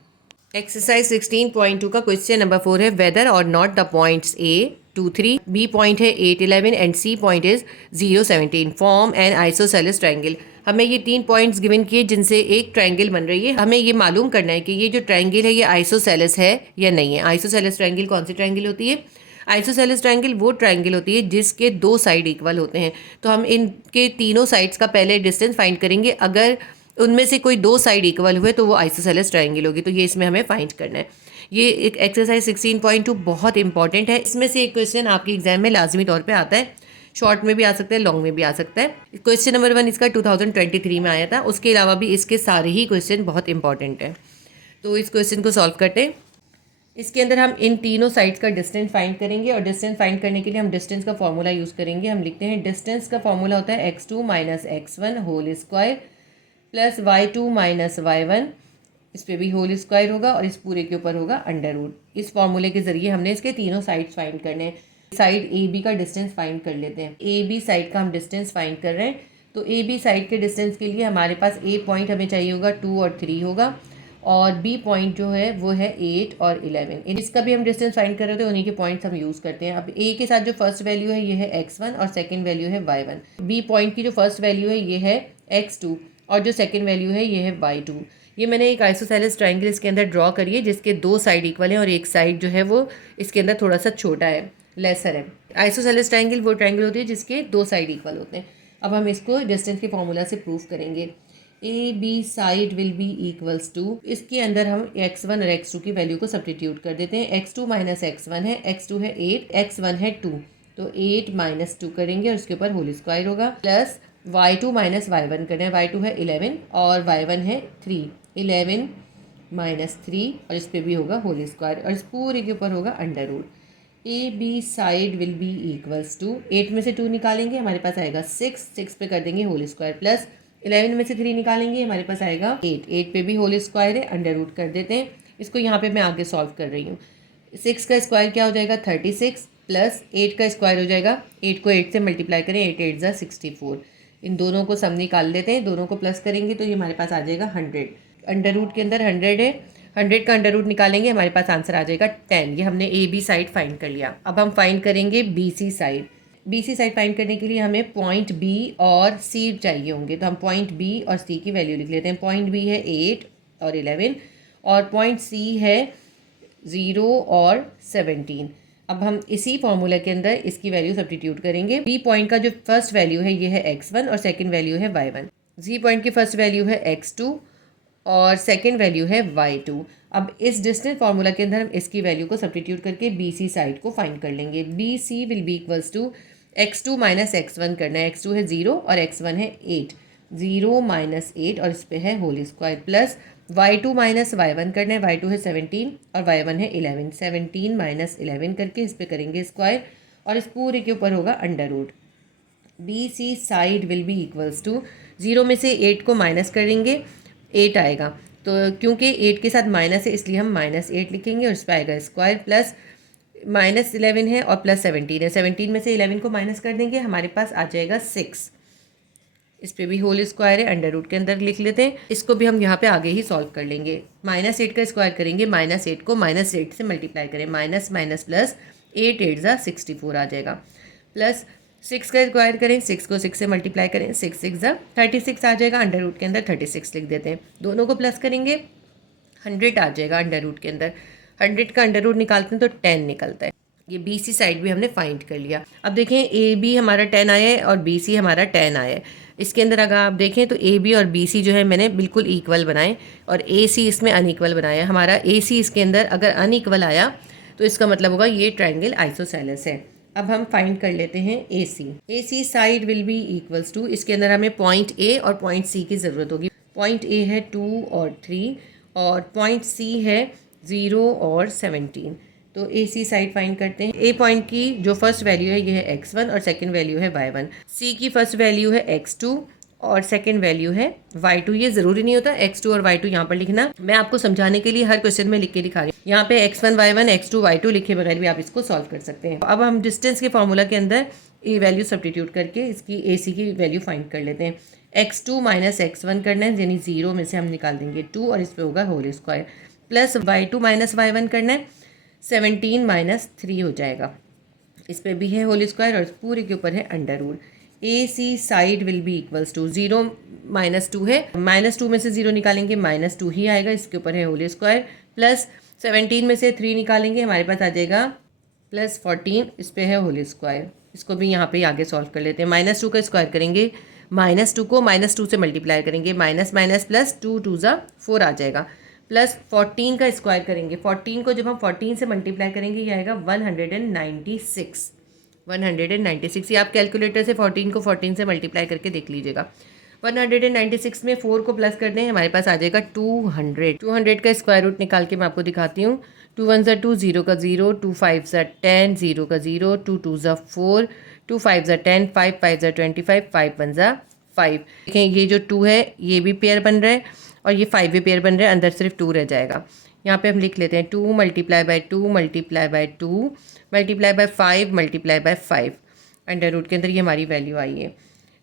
एक्सरसाइज 16.2 का क्वेश्चन नंबर 4 है वेदर और not the points A 2 3, B point है 8 11 and C point is 0 17 form an isosceles triangle. हमें ये 3 पॉइंट्स गिवन किए जिनसे एक ट्राइंगल बन रही है। हमें ये मालूम करना है कि ये जो ट्राइंगल है ये आइसोसेलेस है या नहीं है। आइसोसेलेस ट्राइंगल कौन सी ट्राइंगल होती है? आइसोसेलेस ट्राइंगल वो ट्राइंगल होती है जिसके 2 साइड इक्वल होते हैं। तो हम इनके तीनों साइड्स का पहले डिस्टेंस फाइंड करेंगे, अगर उनमें से कोई 2 साइड इक्वल हुए तो वो आइसोसेलेस ट्राइंगल होगी। तो ये इसमें हमें फाइंड करना है। ये एक एक्सरसाइज 16.2 बहुत इंपॉर्टेंट है। इसमें से एक क्वेश्चन आपके एग्जाम में लाजमी तौर पे आता है, शॉर्ट में भी आ सकता है, लॉन्ग में भी आ सकता है। क्वेश्चन नंबर 1 इसका 2023 में आया था। उसके अलावा भी इसके सारे ही क्वेश्चन बहुत इंपॉर्टेंट है। तो इस क्वेश्चन को सॉल्व करते हैं। इसके अंदर हम इन तीनों साइड्स का डिस्टेंस फाइंड करेंगे और डिस्टेंस फाइंड करने के लिए हम डिस्टेंस का फॉर्मूला यूज़ करेंगे। हम लिखते हैं डिस्टेंस का फॉर्मूला होता है x2 - x1 whole square plus y2 - y1, इस पर भी होल स्क्वायर होगा और इस पूरे के ऊपर होगा अंडर रूट। इस फॉर्मूले के जरिए हमने इसके तीनों साइड्स फाइंड करने हैं। साइड ए बी का डिस्टेंस फाइंड कर लेते हैं। ए बी साइड का हम डिस्टेंस फाइंड कर रहे हैं। तो ए बी साइड के डिस्टेंस के लिए हमारे पास ए पॉइंट हमें चाहिए होगा 2 और 3 होगा, और बी पॉइंट जो है वो है 8 और 11। इसका भी हम डिस्टेंस फाइंड कर रहे थे, उन्हीं के पॉइंट्स हम यूज़ करते हैं। अब ए के साथ जो फर्स्ट वैल्यू है ये है x1 और सेकंड वैल्यू है y1। बी पॉइंट की जो फर्स्ट वैल्यू है ये है x2 और जो सेकंड वैल्यू है ये है y2। ये मैंने एक आइसोसेलेस ट्राइंगल इसके अंदर ड्रॉ करी है जिसके 2 साइड इक्वल हैं और एक साइड जो है वो इसके अंदर थोड़ा सा छोटा है, लेसर है। आइसोसेलेस ट्राइंगल वो ट्राइंगल होती है जिसके 2 साइड इक्वल होते हैं। अब हम इसको डिस्टेंस के फॉर्मूला से प्रूव करेंगे। A B side will be equals to, इसके अंदर हम x1 और x2 की वैल्यू को सब्स्टिट्यूट कर देते हैं। x2 - x1 है, x2 है 8, x1 है 2, तो 8 - 2 करेंगे और उसके ऊपर होल स्क्वायर होगा, प्लस y2 - y1 करना है। y2 है 11 और y1 है 3, 11 - 3 और इस पर भी होगा होल स्क्वायर और इस पूरे के ऊपर होगा under root. A B side will be equals to, 8 में से 2 निकालेंगे हमारे पास आएगा 6, 6 पे कर देंगे होल स्क्वायर, प्लस 11 में से 3 निकालेंगे हमारे पास आएगा 8, 8 पे भी होल स्क्वायर है, अंडर रूट कर देते हैं। इसको यहाँ पे मैं आगे सॉल्व कर रही हूँ। 6 का स्क्वायर क्या हो जाएगा 36, प्लस 8 का स्क्वायर हो जाएगा, 8 को 8 से मल्टीप्लाई करें, 8 8 ज़ा 64। इन दोनों को सम निकाल लेते हैं, दोनों को प्लस करेंगे तो ये हमारे पास आ जाएगा 100। अंडर रूट के अंदर 100 है, 100 का अंडर रूट निकालेंगे हमारे पास आंसर आ जाएगा 10। ये हमने ए बी साइड फाइंड कर लिया। अब हम फाइंड करेंगे B C side. B C side find करने के लिए हमें पॉइंट बी और सी चाहिए होंगे, तो हम पॉइंट बी और सी की वैल्यू लिख लेते हैं। पॉइंट बी है 8 और 11 और पॉइंट सी है 0 और 17। अब हम इसी फॉर्मूला के अंदर इसकी वैल्यू सब्स्टिट्यूट करेंगे। बी पॉइंट का जो फर्स्ट वैल्यू है ये है x1 और सेकंड वैल्यू है y1। सी पॉइंट की फर्स्ट वैल्यू है x2 और सेकंड वैल्यू है y2। अब इस डिस्टेंस फार्मूला के अंदर हम इसकी वैल्यू को सब्स्टिट्यूट करके बी सी साइड को फाइंड कर लेंगे। B C will be equals to x2 - x1 करना है। x2 है 0 और x1 है 8, 0 - 8 और इस पे है whole square, plus y2 - y1 करना है। y2 है 17 और y1 है 11, 17 - 11 करके इस पे करेंगे स्क्वायर और इस पूरे के ऊपर होगा under root. B C side will be equals to, 0 में से 8 को माइनस करेंगे 8 आएगा, तो क्योंकि 8 के साथ माइनस है इसलिए हम -8 लिखेंगे और इस पर आएगा स्क्वायर, प्लस -11 है और प्लस 17 है। 17 में से 11 को माइनस कर देंगे हमारे पास आ जाएगा 6, इस पे भी होल स्क्वायर है, अंडर रूट के अंदर लिख लेते हैं। इसको भी हम यहाँ पे आगे ही सॉल्व कर लेंगे। -8 का स्क्वायर करेंगे, -8 को -8 से मल्टीप्लाई करें, माइनस माइनस प्लस 8 8 ज़ा 64 आ जाएगा, प्लस 6 का स्क्वायर करें, 6 को 6 से मल्टीप्लाई करें, 6 6 ज़ा 36 आ जाएगा, अंडर रूट के अंदर 36 लिख देते हैं। दोनों को प्लस करेंगे 100 आ जाएगा अंडर रूट के अंदर, 100 का अंडर रूट निकालते हैं तो 10 निकलता है। ये बी सी साइड भी हमने फाइंड कर लिया। अब देखें ए बी हमारा 10 आया है और बी सी हमारा 10 आया है। इसके अंदर अगर आप देखें तो ए बी और बी सी जो है मैंने बिल्कुल इक्वल बनाए और ए सी इसमें अनइक्वल बनाया। हमारा ए सी इसके अंदर अगर अनइक्वल आया तो इसका मतलब होगा ये ट्रायंगल आइसोसेलेस है। अब हम फाइंड कर लेते हैं A C. A C side will be equals to, इसके अंदर हमें पॉइंट ए और पॉइंट सी की ज़रूरत होगी। पॉइंट ए है 2 और 3 और पॉइंट सी है 0 और 17। तो ए सी साइड फाइंड करते हैं। ए पॉइंट की जो फर्स्ट वैल्यू है ये है x1 और सेकंड वैल्यू है y1। सी की फर्स्ट वैल्यू है x2 और सेकंड वैल्यू है y2। ये ज़रूरी नहीं होता x2 और y2 यहाँ पर लिखना, मैं आपको समझाने के लिए हर क्वेश्चन में लिख के दिखा रही हूँ। यहाँ पे x1 y1 x2 y2 लिखे बगैर भी आप इसको सॉल्व कर सकते हैं। अब हम डिस्टेंस के फॉर्मूला के अंदर ए वैल्यू सब्स्टिट्यूट करके इसकी ए सी की वैल्यू फाइंड कर लेते हैं। x2 माइनस x1 करना है, यानी 0 में से हम निकाल देंगे 2 और इस पर होगा whole square, plus y2 minus y1 करना है, 17 माइनस 3 हो जाएगा, इस पे भी है होल स्क्वायर और पूरे के ऊपर है under root. A C side will be equals to 0 minus 2 है, -2 में से 0 निकालेंगे -2 ही आएगा, इसके ऊपर है होल स्क्वायर, प्लस 17 में से 3 निकालेंगे हमारे पास आ जाएगा +14, इस पे है होल स्क्वायर। इसको भी यहाँ पे आगे सॉल्व कर लेते हैं। -2 का स्क्वायर करेंगे, -2 को -2 से मल्टीप्लाई करेंगे, माइनस माइनस प्लस 2 2 ज़ा 4 आ जाएगा, प्लस 14 का स्क्वायर करेंगे। 14 को जब हम 14 से मल्टीप्लाई करेंगे ये आएगा 196। 196 ये आप कैलकुलेटर से 14 को 14 से मल्टीप्लाई करके देख लीजिएगा। 196 में 4 को प्लस कर दें, हमारे पास आ जाएगा 200। 200 का स्क्वायर रूट निकाल के मैं आपको दिखाती हूँ। 2 1 ज़ा 2, 0 का 0, 2 5 ज़ा 10, 0 का 0, 2 2 ज़ा 4, 2 5 ज़ा 10, 5 5 ज़ा 25, 5 1 ज़ा 5। देखें ये जो 2 है ये भी पेयर बन रहा है और ये 5 भी पेयर बन रहा है, अंदर सिर्फ 2 रह जाएगा। यहाँ पे हम लिख लेते हैं 2 multiply by 2 multiply by 2 multiply by 5 multiply by 5, under root के अंदर ये हमारी वैल्यू आई है।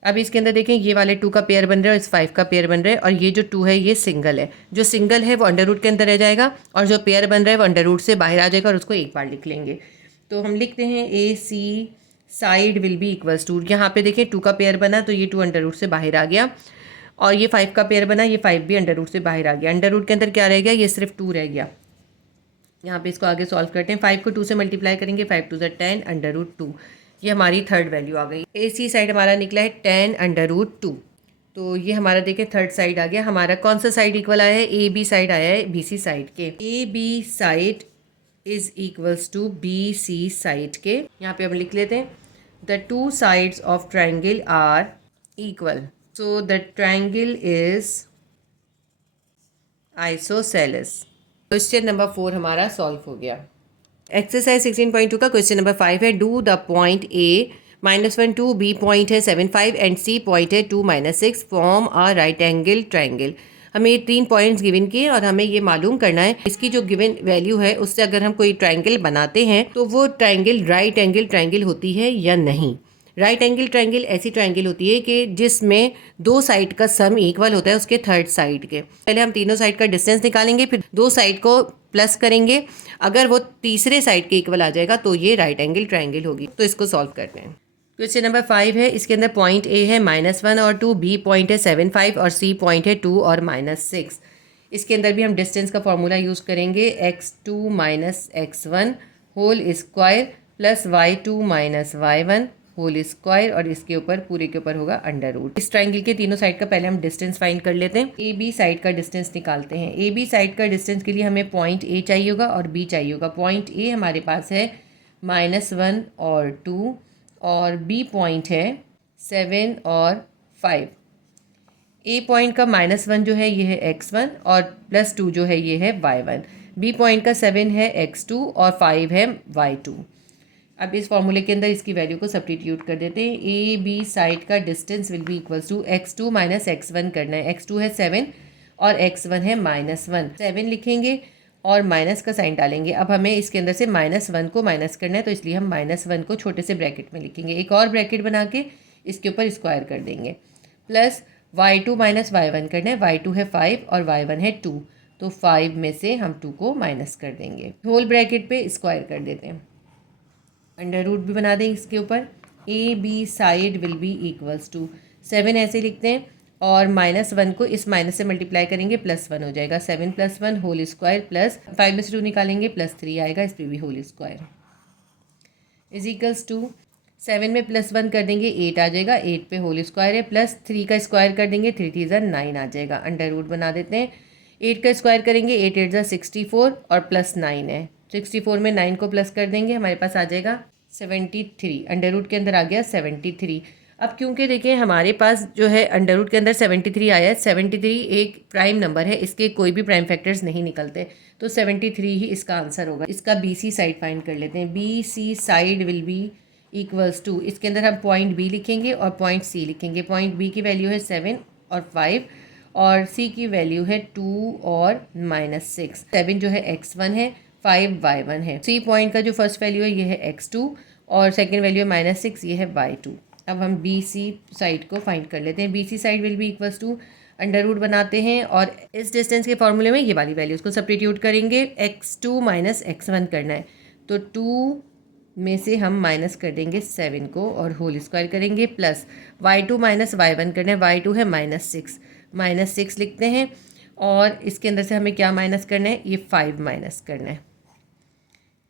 अब इसके अंदर देखें ये वाले 2 का पेयर बन रहा है और इस 5 का पेयर बन रहा है और ये जो 2 है ये सिंगल है। जो सिंगल है वो अंडर रूट के अंदर रह जाएगा और जो पेयर बन रहा है वो अंडर रूट से बाहर आ जाएगा और उसको एक बार लिख लेंगे। तो हम लिखते हैं A C side will be equals to, यहाँ पे देखें 2 का पेयर बना तो ये 2 अंडर रूट से बाहर आ गया और ये 5 का पेयर बना, ये 5 भी अंडर रूट से बाहर आ गया। अंडर रूट के अंदर क्या रह गया, ये सिर्फ 2 रह गया। यहाँ पे इसको आगे सॉल्व करते हैं। 5 को 2 से मल्टीप्लाई करेंगे, 5 2 ज़ा 10 अंडर रूट 2, ये हमारी थर्ड वैल्यू आ गई। ए सी साइड हमारा निकला है 10 अंडर रूट 2। तो ये हमारा देखें थर्ड साइड आ गया। हमारा कौन सा साइड इक्वल आया है, ए बी साइड आया है बी सी साइड के। A B side is equals to B C side के। यहाँ पे हम लिख लेते हैं the 2 sides of triangle are equal, so the triangle is isosceles. Question number 4 हमारा सॉल्व हो गया। एक्सरसाइज 16.2 का क्वेश्चन नंबर 5 है, do the point A -1 2, B point है 7 5 एंड सी पॉइंट है 2 6 form a right angle triangle. हमें 3 points given किए और हमें ये मालूम करना है इसकी जो गिवन वैल्यू है उससे अगर हम कोई ट्राइंगल बनाते हैं तो वो ट्राइंगल राइट एंगल ट्राइंगल होती है या नहीं। राइट एंगल ट्राइंगल ऐसी ट्राइंगल होती है कि जिसमें 2 साइड का सम इक्वल होता है उसके थर्ड साइड के। पहले हम तीनों साइड का डिस्टेंस निकालेंगे, फिर 2 साइड को प्लस करेंगे, अगर वो तीसरे साइड के इक्वल आ जाएगा तो ये राइट एंगल ट्राइंगल होगी। तो इसको सॉल्व करते हैं। क्वेश्चन नंबर 5 है, इसके अंदर पॉइंट ए है -1 और 2, बी पॉइंट है 7 5 और सी पॉइंट है 2 और -6। इसके अंदर भी हम डिस्टेंस का फॉर्मूला यूज़ करेंगे, x2 x1 whole square plus y2 y1 whole square और इसके ऊपर पूरे के ऊपर होगा अंडर रूट। इस ट्राइंगल के तीनों साइड का पहले हम डिस्टेंस फाइंड कर लेते हैं। ए बी साइड का डिस्टेंस निकालते हैं। ए बी साइड का डिस्टेंस के लिए हमें पॉइंट ए चाहिए होगा और बी चाहिए होगा। पॉइंट ए हमारे पास है -1 और 2 और बी पॉइंट है 7 और 5। ए पॉइंट का -1 जो है ये है x1 और +2 जो है ये है y1। बी पॉइंट का 7 है x2 और 5 है y2। अब इस फॉर्मूले के अंदर इसकी वैल्यू को सब्स्टिट्यूट कर देते हैं। ए बी साइड का distance will be equals to x2 x1 करना है। x2 है 7 और x1 है -1। 7 लिखेंगे और माइनस का साइन डालेंगे। अब हमें इसके अंदर से -1 को माइनस करना है तो इसलिए हम -1 को छोटे से ब्रैकेट में लिखेंगे। एक और ब्रैकेट बना के इसके ऊपर स्क्वायर कर देंगे, प्लस y2 y1 करना है। y2 है 5 और y1 है 2, तो 5 में से हम 2 को माइनस कर देंगे। होल ब्रैकेट पे स्क्वायर कर देते हैं, अंडर रूट भी बना दें इसके ऊपर। A B side will be equals to 7 ऐसे लिखते हैं, और -1 को इस माइनस से मल्टीप्लाई करेंगे +1 हो जाएगा। 7 + 1 होल स्क्वायर प्लस 5 में से 2 निकालेंगे +3 आएगा, इस पर भी whole square is equals to 7 में +1 कर देंगे 8 आ जाएगा, 8 पे होल स्क्वायर है, प्लस 3 का स्क्वायर कर देंगे 3 3 ज़ा 9 आ जाएगा। अंडर रूट बना देते हैं, 8 का स्क्वायर करेंगे 8 8 ज़ा 64 और प्लस 9 है, 64 में 9 को प्लस कर देंगे, हमारे पास आ जाएगा 73। अंडर रूट के अंदर आ गया 73। अब क्योंकि देखिए हमारे पास जो है अंडर रूट के अंदर 73 आया है, 73 एक प्राइम नंबर है, इसके कोई भी प्राइम फैक्टर्स नहीं निकलते, तो 73 ही इसका आंसर होगा। इसका BC साइड फाइंड कर लेते हैं। BC side will be equals to, इसके अंदर हम पॉइंट B लिखेंगे और पॉइंट C लिखेंगे। पॉइंट B की वैल्यू है 7 और 5 और C की वैल्यू है 2 और -6। 7 जो है x1 है, 5 y1 है। C पॉइंट का जो फर्स्ट वैल्यू है ये है x2 और सेकेंड वैल्यू है -6, ये है y2। अब हम BC साइड को फाइंड कर लेते हैं। BC side will be equals to, under root बनाते हैं और इस डिस्टेंस के फॉर्मूले में ये वाली वैल्यूज़ को सब्स्टिट्यूट करेंगे। x2 - x1 करना है, तो 2 में से हम माइनस कर देंगे 7 को और होल स्क्वायर करेंगे, प्लस y2 - y1 करना है, y2 है -6 लिखते हैं और इसके अंदर से हमें क्या माइनस करना है, ये 5 माइनस करना है,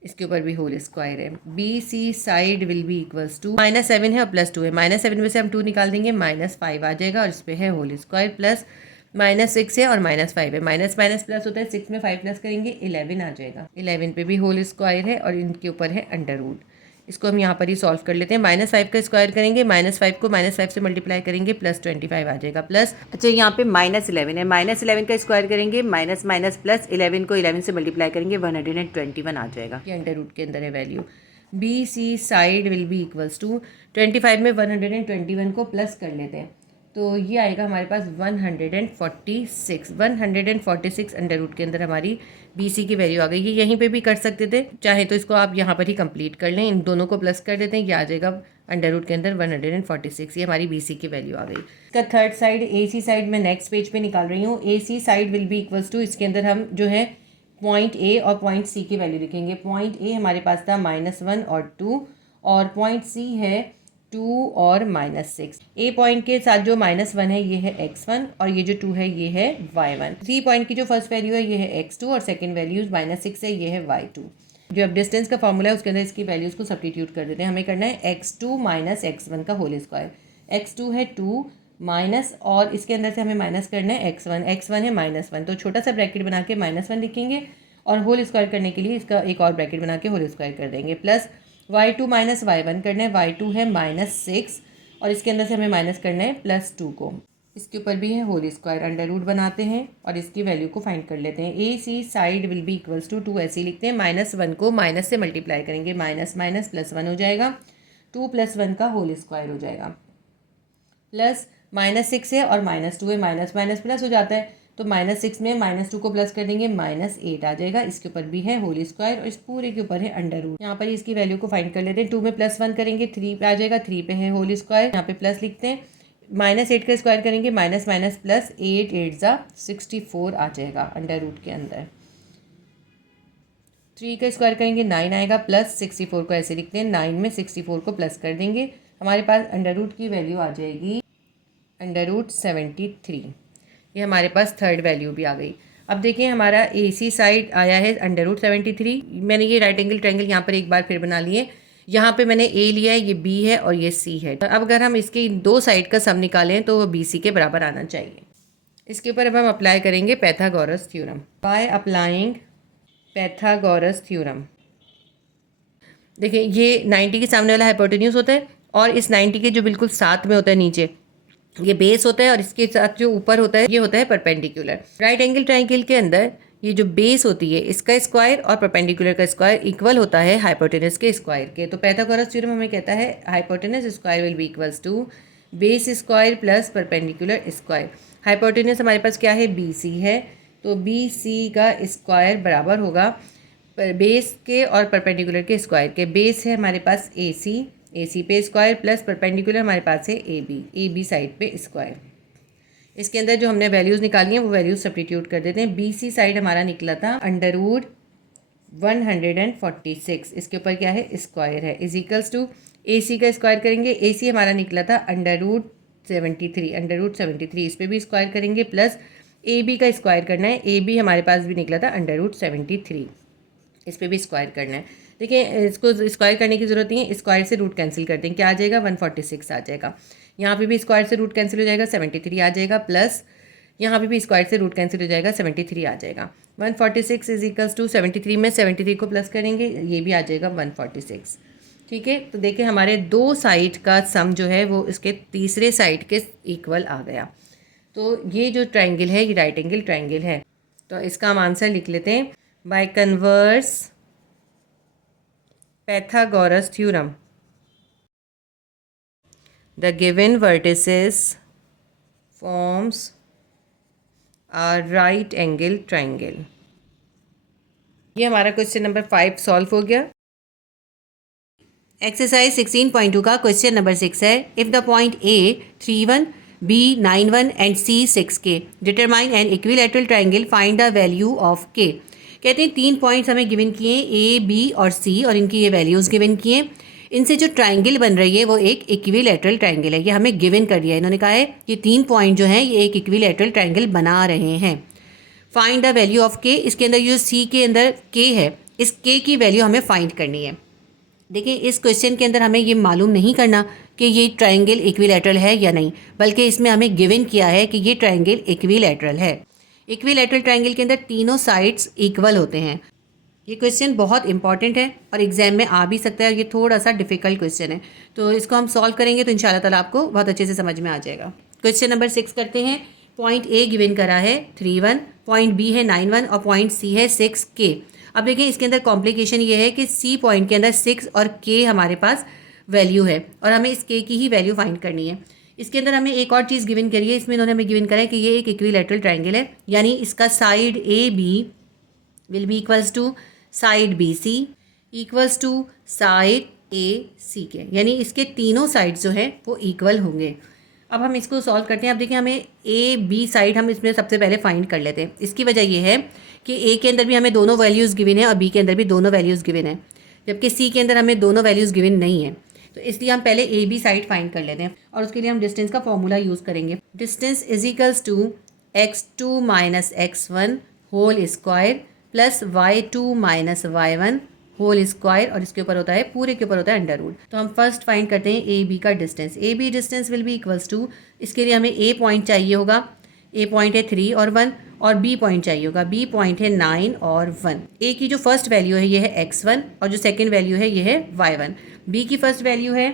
इसके ऊपर भी होल स्क्वायर है। BC side will be equals to, -7 है और +2 है, -7 में से हम 2 निकाल देंगे, -5 आ जाएगा और इस पे है होल स्क्वायर, प्लस -6 है और -5 है, माइनस माइनस प्लस होता है, 6 में 5 प्लस करेंगे 11 आ जाएगा, 11 पे भी होल स्क्वायर है और इनके ऊपर है अंडर रूट। इसको हम यहाँ पर ही सॉल्व कर लेते हैं। -5 का स्क्वायर करेंगे, -5 को -5 से मल्टीप्लाई करेंगे, +25 आ जाएगा, प्लस अच्छा यहाँ पे -11 है, -11 का स्क्वायर करेंगे, माइनस माइनस प्लस 11 को 11 से मल्टीप्लाई करेंगे, 121 आ जाएगा, ये अंडर रूट के अंदर है value. BC side will be equals to, 25 में 121 को प्लस कर लेते हैं, तो ये आएगा हमारे पास 146 अंडर रूट के अंदर हमारी BC की वैल्यू आ गई। ये यहीं पे भी कर सकते थे, चाहे तो इसको आप यहाँ पर ही कंप्लीट कर लें, इन दोनों को प्लस कर देते हैं, ये आ जाएगा अंडर रूट के अंदर 146, ये हमारी BC की वैल्यू आ गई। इसका थर्ड साइड AC साइड मैं नेक्स्ट पेज पे निकाल रही हूँ। AC side will be equals to, इसके अंदर हम जो है पॉइंट A और पॉइंट C की वैल्यू लिखेंगे। पॉइंट A हमारे पास था -1 और 2 और पॉइंट C है 2 और -6। A पॉइंट के साथ जो -1 है ये है x1 और ये जो 2 है ये है y1। C पॉइंट की जो फर्स्ट वैल्यू है ये है x2 और सेकंड वैल्यू -6 है, ये है y2। जो अब डिस्टेंस का फॉर्मूला है उसके अंदर इसकी वैल्यूज़ को सब्स्टिट्यूट कर देते हैं। हमें करना है x2 - x1 का होल स्क्वायर। x2 है 2 माइनस और इसके अंदर से हमें माइनस करना है x1 है -1, तो छोटा सा ब्रैकेट बना के -1 लिखेंगे और होल स्क्वायर करने के लिए इसका एक और ब्रैकेट बना के होल स्क्वायर कर देंगे, प्लस y2 - y1 करना है, y2 है -6 और इसके अंदर से हमें माइनस करना है +2 को, इसके ऊपर भी है होल स्क्वायर। अंडर रूट बनाते हैं और इसकी वैल्यू को फाइंड कर लेते हैं। AC side will be equals to 2 ऐसे लिखते हैं, -1 को माइनस से मल्टीप्लाई करेंगे, माइनस माइनस +1 हो जाएगा, 2 + 1 का होल स्क्वायर हो जाएगा, प्लस -6 है और -2 है, माइनस माइनस प्लस हो जाता है, तो -6 में -2 को प्लस कर देंगे, -8 आ जाएगा, इसके ऊपर भी है होल स्क्वायर और इस पूरे के ऊपर है अंडर रूट। यहाँ पर इसकी वैल्यू को फाइंड कर लेते हैं। 2 में +1 करेंगे 3 पे आ जाएगा, 3 पे है होल स्क्वायर, यहाँ पे प्लस लिखते हैं, -8 का स्क्वायर करेंगे, माइनस माइनस प्लस 8 8 ज़ा 64 आ जाएगा अंडर रूट के अंदर। 3 का स्क्वायर करेंगे 9 आएगा, प्लस 64 को ऐसे लिखते हैं, 9 में 64 को प्लस कर देंगे, हमारे पास अंडर रूट की वैल्यू आ जाएगी √73। ये हमारे पास थर्ड वैल्यू भी आ गई। अब देखिए हमारा AC साइड आया है √73। मैंने ये राइट एंगल ट्रायंगल यहाँ पर एक बार फिर बना लिए, यहाँ पे मैंने A लिया है, ये B है और ये C है। अब अगर हम इसकी दो साइड का सम निकालें तो वो BC के बराबर आना चाहिए। इसके ऊपर अब हम अप्लाई करेंगे Pythagoras theorem. By applying Pythagoras theorem, देखिए ये 90 के सामने वाला हाइपोटेन्यूज होता है और इस 90 के जो बिल्कुल साथ में होता है नीचे ये बेस होता है और इसके साथ जो ऊपर होता है ये होता है परपेंडिकुलर। राइट एंगल ट्रायंगल के अंदर ये जो बेस होती है इसका स्क्वायर और परपेंडिकुलर का स्क्वायर इक्वल होता है हाइपोटेनस के स्क्वायर के। तो पैथागोरस थ्योरम हमें कहता है hypotenuse square will be equals to base square plus perpendicular square. Hypotenuse हमारे पास क्या है, BC है, तो BC का स्क्वायर बराबर होगा बेस के और परपेंडिकुलर के स्क्वायर के। बेस है हमारे पास AC पे स्क्वायर प्लस परपेंडिकुलर हमारे पास है AB साइड पे स्क्वायर। इसके अंदर जो हमने वैल्यूज़ निकाली हैं वो वैल्यूज़ सब्स्टिट्यूट कर देते हैं। BC साइड हमारा निकला था √146, इसके ऊपर क्या है स्क्वायर है, इज इक्वल्स टू AC का स्क्वायर करेंगे, AC हमारा निकला था 73, √73 इस पे भी स्क्वायर करेंगे, प्लस ए बी का स्क्वायर करना है। ए बी हमारे पास भी निकला था √73, इस पे भी स्क्वायर करना है। देखिए इसको स्क्वायर करने की ज़रूरत नहीं है, स्क्वायर से रूट कैंसिल कर देंगे, क्या आ जाएगा 146 आ जाएगा। यहाँ पे भी स्क्वायर से रूट कैंसिल हो जाएगा 73 आ जाएगा, प्लस यहाँ पे भी स्क्वायर से रूट कैंसिल हो जाएगा 73 आ जाएगा। 146 इज इक्वल्स टू 73 में 73 को प्लस करेंगे, ये भी आ जाएगा 146। ठीक है, तो देखिए हमारे दो साइड का सम जो है वो इसके तीसरे साइड के इक्वल आ गया। तो ये जो ट्राइंगल है ये राइट एंगल ट्राइंगल है। तो इसका हम आंसर लिख लेते हैं, by converse Pythagoras theorem the given vertices forms a right angle triangle। ये हमारा क्वेश्चन नंबर 5 सॉल्व हो गया। एक्सरसाइज 16.2 का क्वेश्चन नंबर 6 है, if the point A 31, B 91 and C 6K determine an equilateral triangle, find the value of K। कहते हैं 3 points हमें given किए A, B और C, और इनकी ये वैल्यूज़ गिवन किए। इनसे जो ट्राइंगल बन रही है वो एक इक्विलैटरल ट्राइंगल है, ये हमें गिवन कर दिया है। इन्होंने कहा है कि 3 पॉइंट जो हैं ये एक इक्विलैटरल ट्राइंगल बना रहे हैं। Find the value of K, इसके अंदर जो C के अंदर K है, इस K की वैल्यू हमें फाइंड करनी है। देखिए इस क्वेश्चन के अंदर हमें ये मालूम नहीं करना कि ये ट्राइंगल इक्विलैटरल है या नहीं, बल्कि इसमें हमें गिवन किया है कि ये ट्राइंगल इक्विलैटरल है। इक्विलैटरल ट्राइंगल के अंदर तीनों साइड्स इक्वल होते हैं। ये क्वेश्चन बहुत इंपॉर्टेंट है और एग्जाम में आ भी सकता है, और ये थोड़ा सा डिफिकल्ट क्वेश्चन है, तो इसको हम सॉल्व करेंगे तो इंशाल्लाह ताला आपको बहुत अच्छे से समझ में आ जाएगा। क्वेश्चन नंबर 6 करते हैं। पॉइंट ए गिवन करा है 31, पॉइंट बी है 91 और पॉइंट सी है 6K। अब देखें इसके अंदर कॉम्प्लिकेशन ये है कि सी पॉइंट के अंदर 6 और K हमारे पास वैल्यू है, और हमें इस K की ही वैल्यू फाइंड करनी है। इसके अंदर हमें एक और चीज़ गिवन करी है, इसमें इन्होंने हमें गिवन करा है कि ये एक इक्विलैटरल ट्राइंगल है, यानी इसका side A B will be equals to side B C equals to side A C के, यानी इसके तीनों साइड जो है वो इक्वल होंगे। अब हम इसको सॉल्व करते हैं। अब देखिए हमें ए बी साइड हम इसमें सबसे पहले फाइंड कर लेते हैं। इसकी वजह ये है कि ए के अंदर भी हमें दोनों वैल्यूज़ गिवन है और बी के अंदर भी दोनों वैल्यूज़ गिवन है, जबकि सी के अंदर हमें दोनों वैल्यूज़ गिवन नहीं है। तो इसलिए हम पहले ए बी साइड फाइंड कर लेते हैं, और उसके लिए हम डिस्टेंस का फॉर्मूला यूज़ करेंगे। Distance is equals to x2 minus x1 whole square plus y2 minus y1 whole square, और इसके ऊपर होता है पूरे के ऊपर होता है अंडर रूट। तो हम फर्स्ट फाइंड करते हैं ए बी का distance. A B distance will be equals to, इसके लिए हमें ए पॉइंट चाहिए होगा, ए पॉइंट है 3 और 1, और बी पॉइंट चाहिए होगा, बी पॉइंट है 9 और 1। ए की जो फर्स्ट वैल्यू है ये है x1 और जो सेकेंड वैल्यू है ये है y1। बी की फर्स्ट वैल्यू है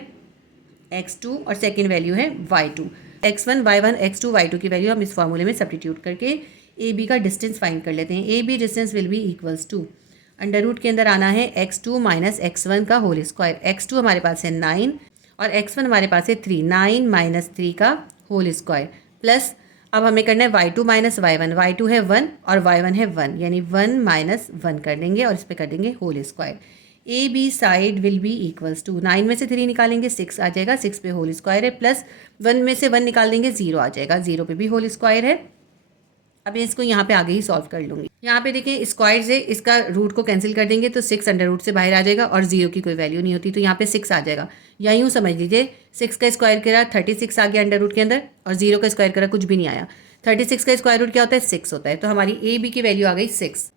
x2 और सेकेंड वैल्यू है y2। x1 y1 x2 y2 की वैल्यू हम इस फॉर्मूले में सब्स्टिट्यूट करके ए बी का डिस्टेंस फाइंड कर लेते हैं। A B distance will be equals to, under root के अंदर आना है x2 माइनस x1 का होल स्क्वायर। x2 हमारे पास है 9 और x1 हमारे पास है 3, 9 माइनस 3 का होल स्क्वायर, प्लस अब हमें करना है y2 माइनस y1। y2 है 1 और y1 है 1, यानी 1 माइनस 1 कर देंगे और इस पर कर देंगे whole square. A B side will be equals to, 9 में से 3 निकालेंगे 6 आ जाएगा, 6 पे होल स्क्वायर है, प्लस 1 में से 1 निकाल देंगे 0 आ जाएगा, 0 पे भी होल स्क्वायर है। अब इसको यहाँ पे आगे ही सॉल्व कर लूँगी। यहाँ पे देखिए स्क्वायर से इसका रूट को कैंसिल कर देंगे तो 6 अंडर रूट से बाहर आ जाएगा और 0 की कोई वैल्यू नहीं होती, तो यहाँ पे 6 आ जाएगा। या यूँ समझ लीजिए 6 का स्क्वायर करा 36 आ गया अंडर रूट के अंदर, और 0 का स्क्वायर करा कुछ भी नहीं आया। 36 का स्क्वायर रूट क्या होता है 6 होता है, तो हमारी ए बी की वैल्यू आ गई 6।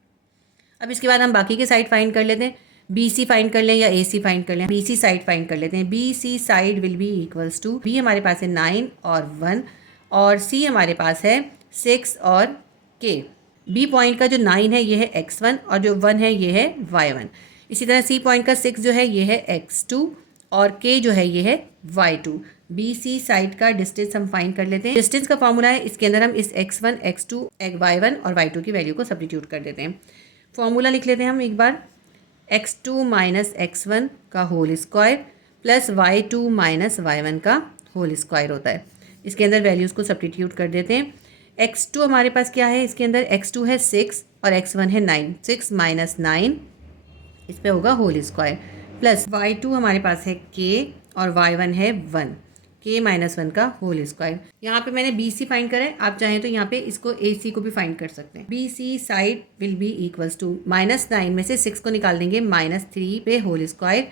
अब इसके बाद हम बाकी के साइड फाइंड कर लेते हैं, बी सी फाइंड कर लें या ए सी फाइंड कर लें। बी सी साइड फाइंड कर लेते हैं। B C side will be equals to, B हमारे पास है 9 और 1 और सी हमारे पास है 6 और K। बी पॉइंट का जो 9 है ये है x1 और जो 1 है ये है y1। इसी तरह सी पॉइंट का 6 जो है ये है x2 और K जो है ये है y2। बी सी साइड का डिस्टेंस हम फाइंड कर लेते हैं। डिस्टेंस का फॉर्मूला है, इसके अंदर हम इस x1 x2 y1 और y2 की वैल्यू को सब्स्टिट्यूट कर देते हैं। फॉर्मूला लिख लेते हैं हम एक बार, x2 माइनस x1 का whole square plus y2 minus y1 का होल स्क्वायर होता है। इसके अंदर वैल्यूज़ को सब्स्टिट्यूट कर देते हैं। x2 हमारे पास क्या है, इसके अंदर x2 है 6 और x1 है 9, 6 माइनस 9 इस पे होगा होल स्क्वायर, प्लस y2 हमारे पास है k और y1 है 1, k माइनस 1 का होल स्क्वायर। यहाँ पे मैंने बी सी फाइंड करा है, आप चाहें तो यहाँ पे इसको ए सी को भी फाइंड कर सकते हैं। B C side will be equals to, -9 में से 6 को निकाल देंगे, -3 पे whole square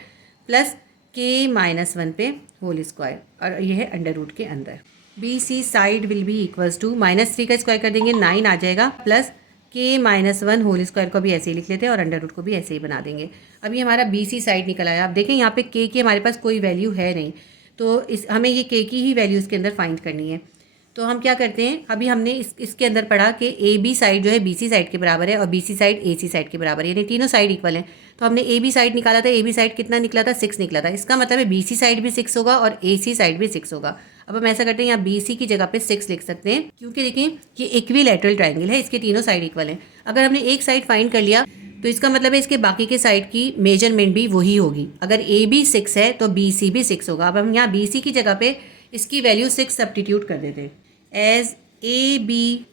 plus k minus 1 पे होल स्क्वायर, और ये है अंडर रूट के अंदर। B C side will be equals to -3 का स्क्वायर कर देंगे 9 आ जाएगा, प्लस k-1 होल स्क्वायर को भी ऐसे ही लिख लेते हैं और अंडर रूट को भी ऐसे ही बना देंगे। अभी हमारा बी सी साइड निकल आया। आप देखें यहाँ पे k की हमारे पास कोई वैल्यू है नहीं, तो हमें ये k की ही वैल्यू इसके अंदर फाइंड करनी है। तो हम क्या करते हैं, अभी हमने इसके अंदर पढ़ा कि ए बी साइड जो है बी सी साइड के बराबर है और B C side A C side के बराबर है, यानी तीनों साइड इक्वल हैं। तो हमने ए बी साइड निकाला था, ए बी साइड कितना निकला था, 6 निकला था। इसका मतलब है बी सी साइड भी 6 होगा और ए सी साइड भी 6 होगा। अब हम ऐसा करते हैं, यहाँ बी सी की जगह पे 6 लिख सकते हैं, क्योंकि देखें ये इक्विलैटरल ट्राइंगल है, इसके तीनों साइड इक्वल हैं। अगर हमने एक साइड फाइंड कर लिया तो इसका मतलब है इसके बाकी के साइड की मेजरमेंट भी वही होगी। अगर ए बी 6 है तो बी सी भी 6 होगा। अब हम यहाँ बी सी की जगह पे इसकी वैल्यू 6 सब्सटीट्यूट कर देते हैं as A B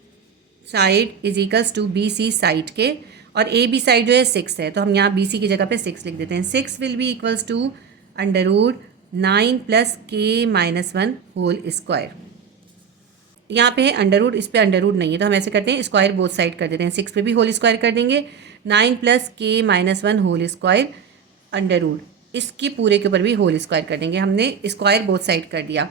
side is equals to B C side के, और ए बी साइड जो है 6 है, तो हम यहाँ बी सी की जगह पे 6 लिख देते हैं। 6 will be equals to under root 9 plus k-1 whole square. यहाँ पे है अंडर रूट, इस पे अंडर रूट नहीं है, तो हम ऐसे करते हैं स्क्वायर बोथ साइड कर देते हैं। 6 पे भी होल स्क्वायर कर देंगे, 9 plus k-1 whole square under root, इसके पूरे के ऊपर भी होल स्क्वायर कर देंगे। हमने स्क्वायर बोथ साइड कर दिया।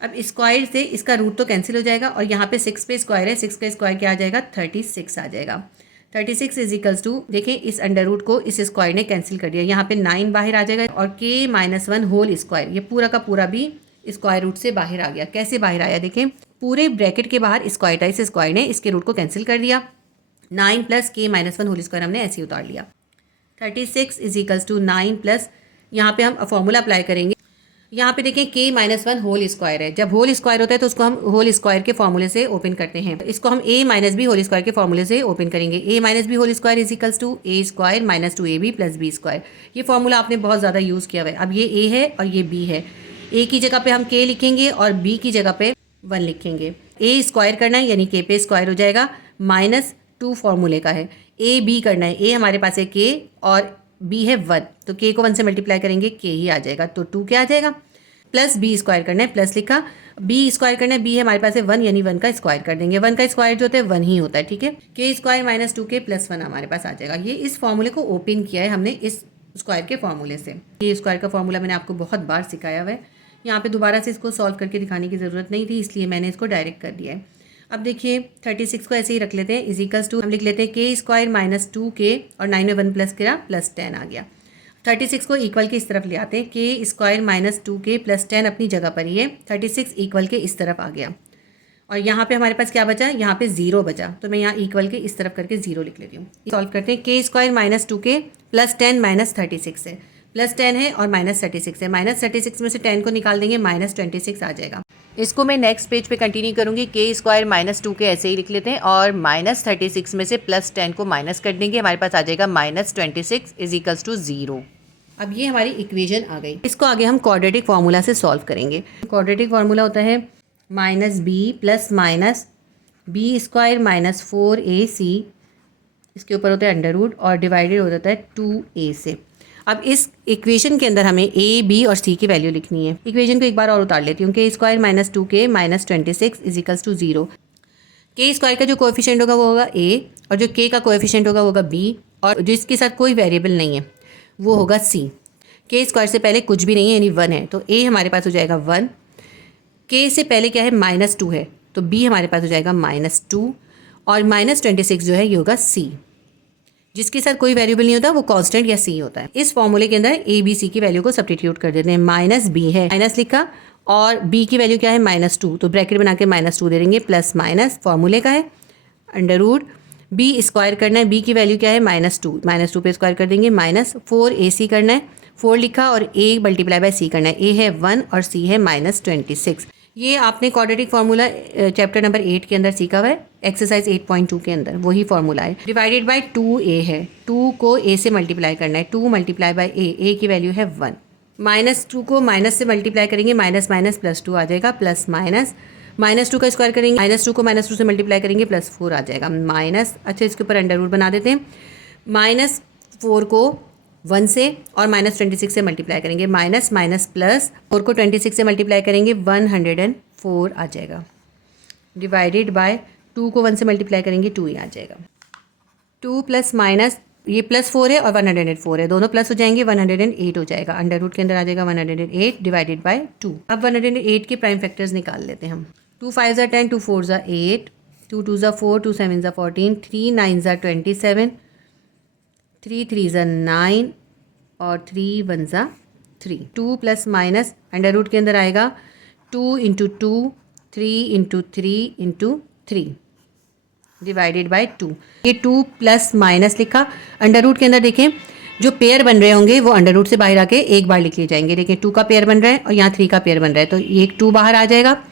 अब स्क्वायर से इसका रूट तो कैंसिल हो जाएगा और यहाँ पे 6 पे स्क्वायर है, 6 का स्क्वायर क्या आ जाएगा, 36 आ जाएगा। 36 इज इक्वल्स टू, देखें इस अंडर रूट को इस स्क्वायर ने कैंसिल कर दिया, यहाँ पे 9 बाहर आ जाएगा और k-1 होल स्क्वायर, ये पूरा का पूरा भी स्क्वायर रूट से बाहर आ गया। कैसे बाहर आया, देखें पूरे ब्रैकेट के बाहर स्क्वायर था, इस स्क्वायर ने इसके रूट को कैंसिल कर दिया। 9 प्लस k-1 होल स्क्वायर हमने ऐसे ही उतार लिया। 36 इज इक्वल्स टू 9 प्लस, यहाँ पे हम फॉर्मूला अप्लाई करेंगे। यहाँ पे देखें k-1 होल स्क्वायर है, जब होल स्क्वायर होता है तो उसको हम होल स्क्वायर के फॉर्मूले से ओपन करते हैं। इसको हम a minus B whole square के फॉर्मूले से ओपन करेंगे। a minus B whole square is equals to a square minus 2ab plus b square. ये फॉर्मूला आपने बहुत ज़्यादा यूज़ किया हुआ है। अब ये a है और ये b है, a की जगह पे हम k लिखेंगे और b की जगह पे 1 लिखेंगे। a स्क्वायर करना है यानी k पे स्क्वायर हो जाएगा, -2 फॉर्मूले का है। a b करना है, a हमारे पास है k और b है 1, तो k को 1 से मल्टीप्लाई करेंगे k ही आ जाएगा, तो 2 क्या आ जाएगा, प्लस बी स्क्वायर करना है, प्लस लिखा, बी स्क्वायर करना है, बी है हमारे पास है 1 यानी 1 का स्क्वायर कर देंगे। 1 का स्क्वायर जो होता है 1 ही होता है, ठीक है। के स्क्वायर माइनस 2k प्लस 1 हमारे पास आ जाएगा। ये इस फॉर्मूले को ओपन किया है हमने इस स्क्वायर के फॉर्मूले से। ये स्क्वायर का फॉर्मूला मैंने आपको बहुत बार सिखाया हुआ है, यहाँ पे दोबारा से इसको सॉल्व करके दिखाने की ज़रूरत नहीं थी, इसलिए मैंने इसको डायरेक्ट कर दिया है। अब देखिए 36 को ऐसे ही रख लेते हैं, इज इक्वल्स टू हम लिख लेते हैं k स्क्वायर माइनस 2k और 9 में 1 प्लस करा प्लस 10 आ गया। 36 को इक्वल के इस तरफ ले आते हैं, k square minus 2k plus 10 अपनी जगह पर ही है, 36 इक्वल के इस तरफ आ गया और यहाँ पे हमारे पास क्या बचा, यहाँ पे 0 बचा, तो मैं यहाँ इक्वल के इस तरफ करके 0 लिख लेती हूँ। सॉल्व करते हैं, k square minus 2k plus 10 minus 36 है, प्लस 10 है और माइनस 36 है, माइनस 36 में से 10 को निकाल देंगे, माइनस 26 आ जाएगा। इसको मैं नेक्स्ट पेज पे कंटिन्यू करूँगी। k स्क्वायर माइनस 2k ऐसे ही लिख लेते हैं और माइनस 36 में से प्लस 10 को माइनस कर देंगे, हमारे पास आ जाएगा माइनस 26 इज इक्वल्स टू 0। अब ये हमारी इक्वेशन आ गई। इसको आगे हम क्वाड्रेटिक फार्मूला से सॉल्व करेंगे। क्वाड्रेटिक फार्मूला होता है minus B plus minus B square minus 4ac, इसके ऊपर होता है अंडर रूट और डिवाइडेड हो जाता है 2a से। अब इस इक्वेशन के अंदर हमें a, b और c की वैल्यू लिखनी है। इक्वेशन को एक बार और उतार लेती हूँ, k square minus 2k minus 26 is equals to 0। k square का जो कोएफिशिएंट होगा वो होगा a और जो k का कोएफिशिएंट होगा वो होगा b और जिसके साथ कोई वेरिएबल नहीं है वो होगा c। k स्क्वायर से पहले कुछ भी नहीं है यानी 1 है, तो a हमारे पास हो जाएगा 1। k से पहले क्या है, माइनस 2 है, तो b हमारे पास हो जाएगा माइनस 2 और माइनस 26 जो है ये होगा c। जिसके साथ कोई वेरिएबल नहीं होता वो कांस्टेंट या c होता है। इस फॉर्मूले के अंदर a b c की वैल्यू को सब्स्टिट्यूट कर देते हैं। माइनस b है, माइनस लिखा और b की वैल्यू क्या है, माइनस 2, तो ब्रैकेट बना के माइनस 2 दे देंगे, प्लस माइनस फॉर्मूले का है अंडर रूट b स्क्वायर करना है, b की वैल्यू क्या है, माइनस 2, माइनस 2 पे स्क्वायर कर देंगे, माइनस 4ac करना है, 4 लिखा और a मल्टीप्लाई बाय c करना है, a है 1 और c है माइनस 26। ये आपने क्वाड्रेटिक फार्मूला चैप्टर नंबर 8 के अंदर सीखा हुआ है, एक्सरसाइज 8.2 के अंदर वही फार्मूला है। डिवाइडेड बाय 2a है, 2 को a से मल्टीप्लाई करना है, 2 मल्टीप्लाई बाय a की वैल्यू है 1, माइनस 2 को माइनस से मल्टीप्लाई करेंगे, माइनस माइनस प्लस 2 आ जाएगा, प्लस माइनस माइनस 2 का स्क्वायर करेंगे, माइनस 2 को माइनस 2 से मल्टीप्लाई करेंगे, प्लस 4 आ जाएगा, माइनस, अच्छा इसके ऊपर अंडर रूट बना देते हैं, माइनस 4 को 1 से और माइनस 26 से मल्टीप्लाई करेंगे, माइनस माइनस प्लस 4 को 26 से मल्टीप्लाई करेंगे, 104 आ जाएगा, डिवाइडेड बाय 2 को 1 से मल्टीप्लाई करेंगे 2 ही आ जाएगा। 2 प्लस माइनस ये प्लस 4 है और 104 है, दोनों प्लस हो जाएंगे, 108 हो जाएगा, अंडर रूट के अंदर आ जाएगा 108 डिवाइडेड बाय 2। अब 108 के प्राइम फैक्टर्स निकाल लेते हैं हम। 2 5 ज़ा 10, 2 4 ज़ा 8, 2 2 ज़ा 4, 2 7 ज़ा 14, 3 9 ज़ा 27, 3 3 ज़ा 9 और 3 1 ज़ा 3। 2 प्लस माइनस अंडर रूट के अंदर आएगा 2 into 2, 3 into 3 into 3 divided by 2। ये 2 प्लस माइनस लिखा। अंडर रूट के अंदर देखें जो पेयर बन रहे होंगे वो अंडर रूट से बाहर आके एक बार लिख लिए जाएंगे। देखें 2 का पेयर बन रहा है और यहाँ 3 का पेयर बन रहा है, तो ये 2 बाहर आ जाएगा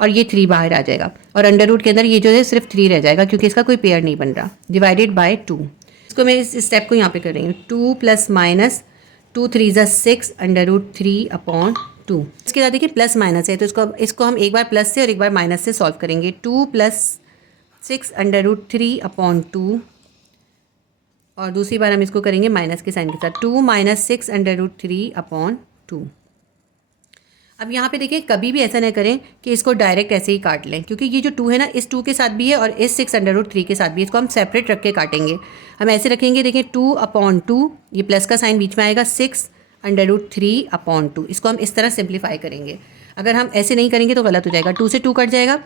और ये 3 बाहर आ जाएगा और अंडर रूट के अंदर ये जो है सिर्फ 3 रह जाएगा क्योंकि इसका कोई पेयर नहीं बन रहा। डिवाइडेड बाय 2, इसको मैं इस स्टेप को यहाँ पे कर रही हूँ। 2 प्लस माइनस 2 3 ज़ा 6 अंडर रूट 3 अपॉन 2। इसके बाद देखिए प्लस माइनस है तो इसको हम एक बार प्लस से और एक बार माइनस से सॉल्व करेंगे। 2 प्लस 6 अंडर रूट 3 अपॉन 2 और दूसरी बार हम इसको करेंगे माइनस के साइन के साथ। 2 माइनस 6 अंडर रूट 3 अपॉन 2। अब यहाँ पे देखिए कभी भी ऐसा ना करें कि इसको डायरेक्ट ऐसे ही काट लें, क्योंकि ये जो 2 है ना इस 2 के साथ भी है और इस 6 अंडर रूट 3 के साथ भी है। इसको हम सेपरेट रख के काटेंगे। हम ऐसे रखेंगे, देखिए 2 अपॉन 2, ये प्लस का साइन बीच में आएगा, 6 अंडर रूट 3 अपॉन 2। इसको हम इस तरह सिंप्लीफाई करेंगे। अगर हम ऐसे नहीं करेंगे तो गलत हो जाएगा। 2 से 2 कट जाएगा,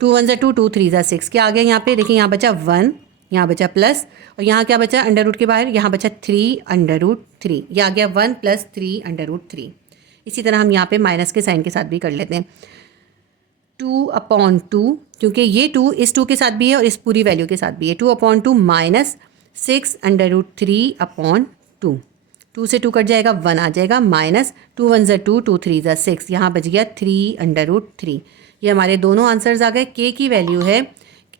2 1 ज़ा 2, 2 3 ज़ा 6। क्या आ गया यहाँ पे? देखिए यहाँ बचा 1, यहाँ बचा प्लस और यहाँ क्या बचा अंडर रूट के बाहर, यहाँ बचा 3 अंडर रूट 3। ये आ गया 1 प्लस 3 अंडर रूट 3। इसी तरह हम यहाँ पे माइनस के साइन के साथ भी कर लेते हैं। 2 अपॉन 2, क्योंकि ये 2 इस 2 के साथ भी है और इस पूरी वैल्यू के साथ भी है। 2 upon 2 minus 6 under root 3 upon 2। 2 से 2 कट जाएगा, 1 आ जाएगा, माइनस 2 1 ज़ा 2, 2 3 ज़ा 6। यहाँ बच गया 3 अंडर रूट 3। ये हमारे दोनों आंसर्स आ गए। के की वैल्यू है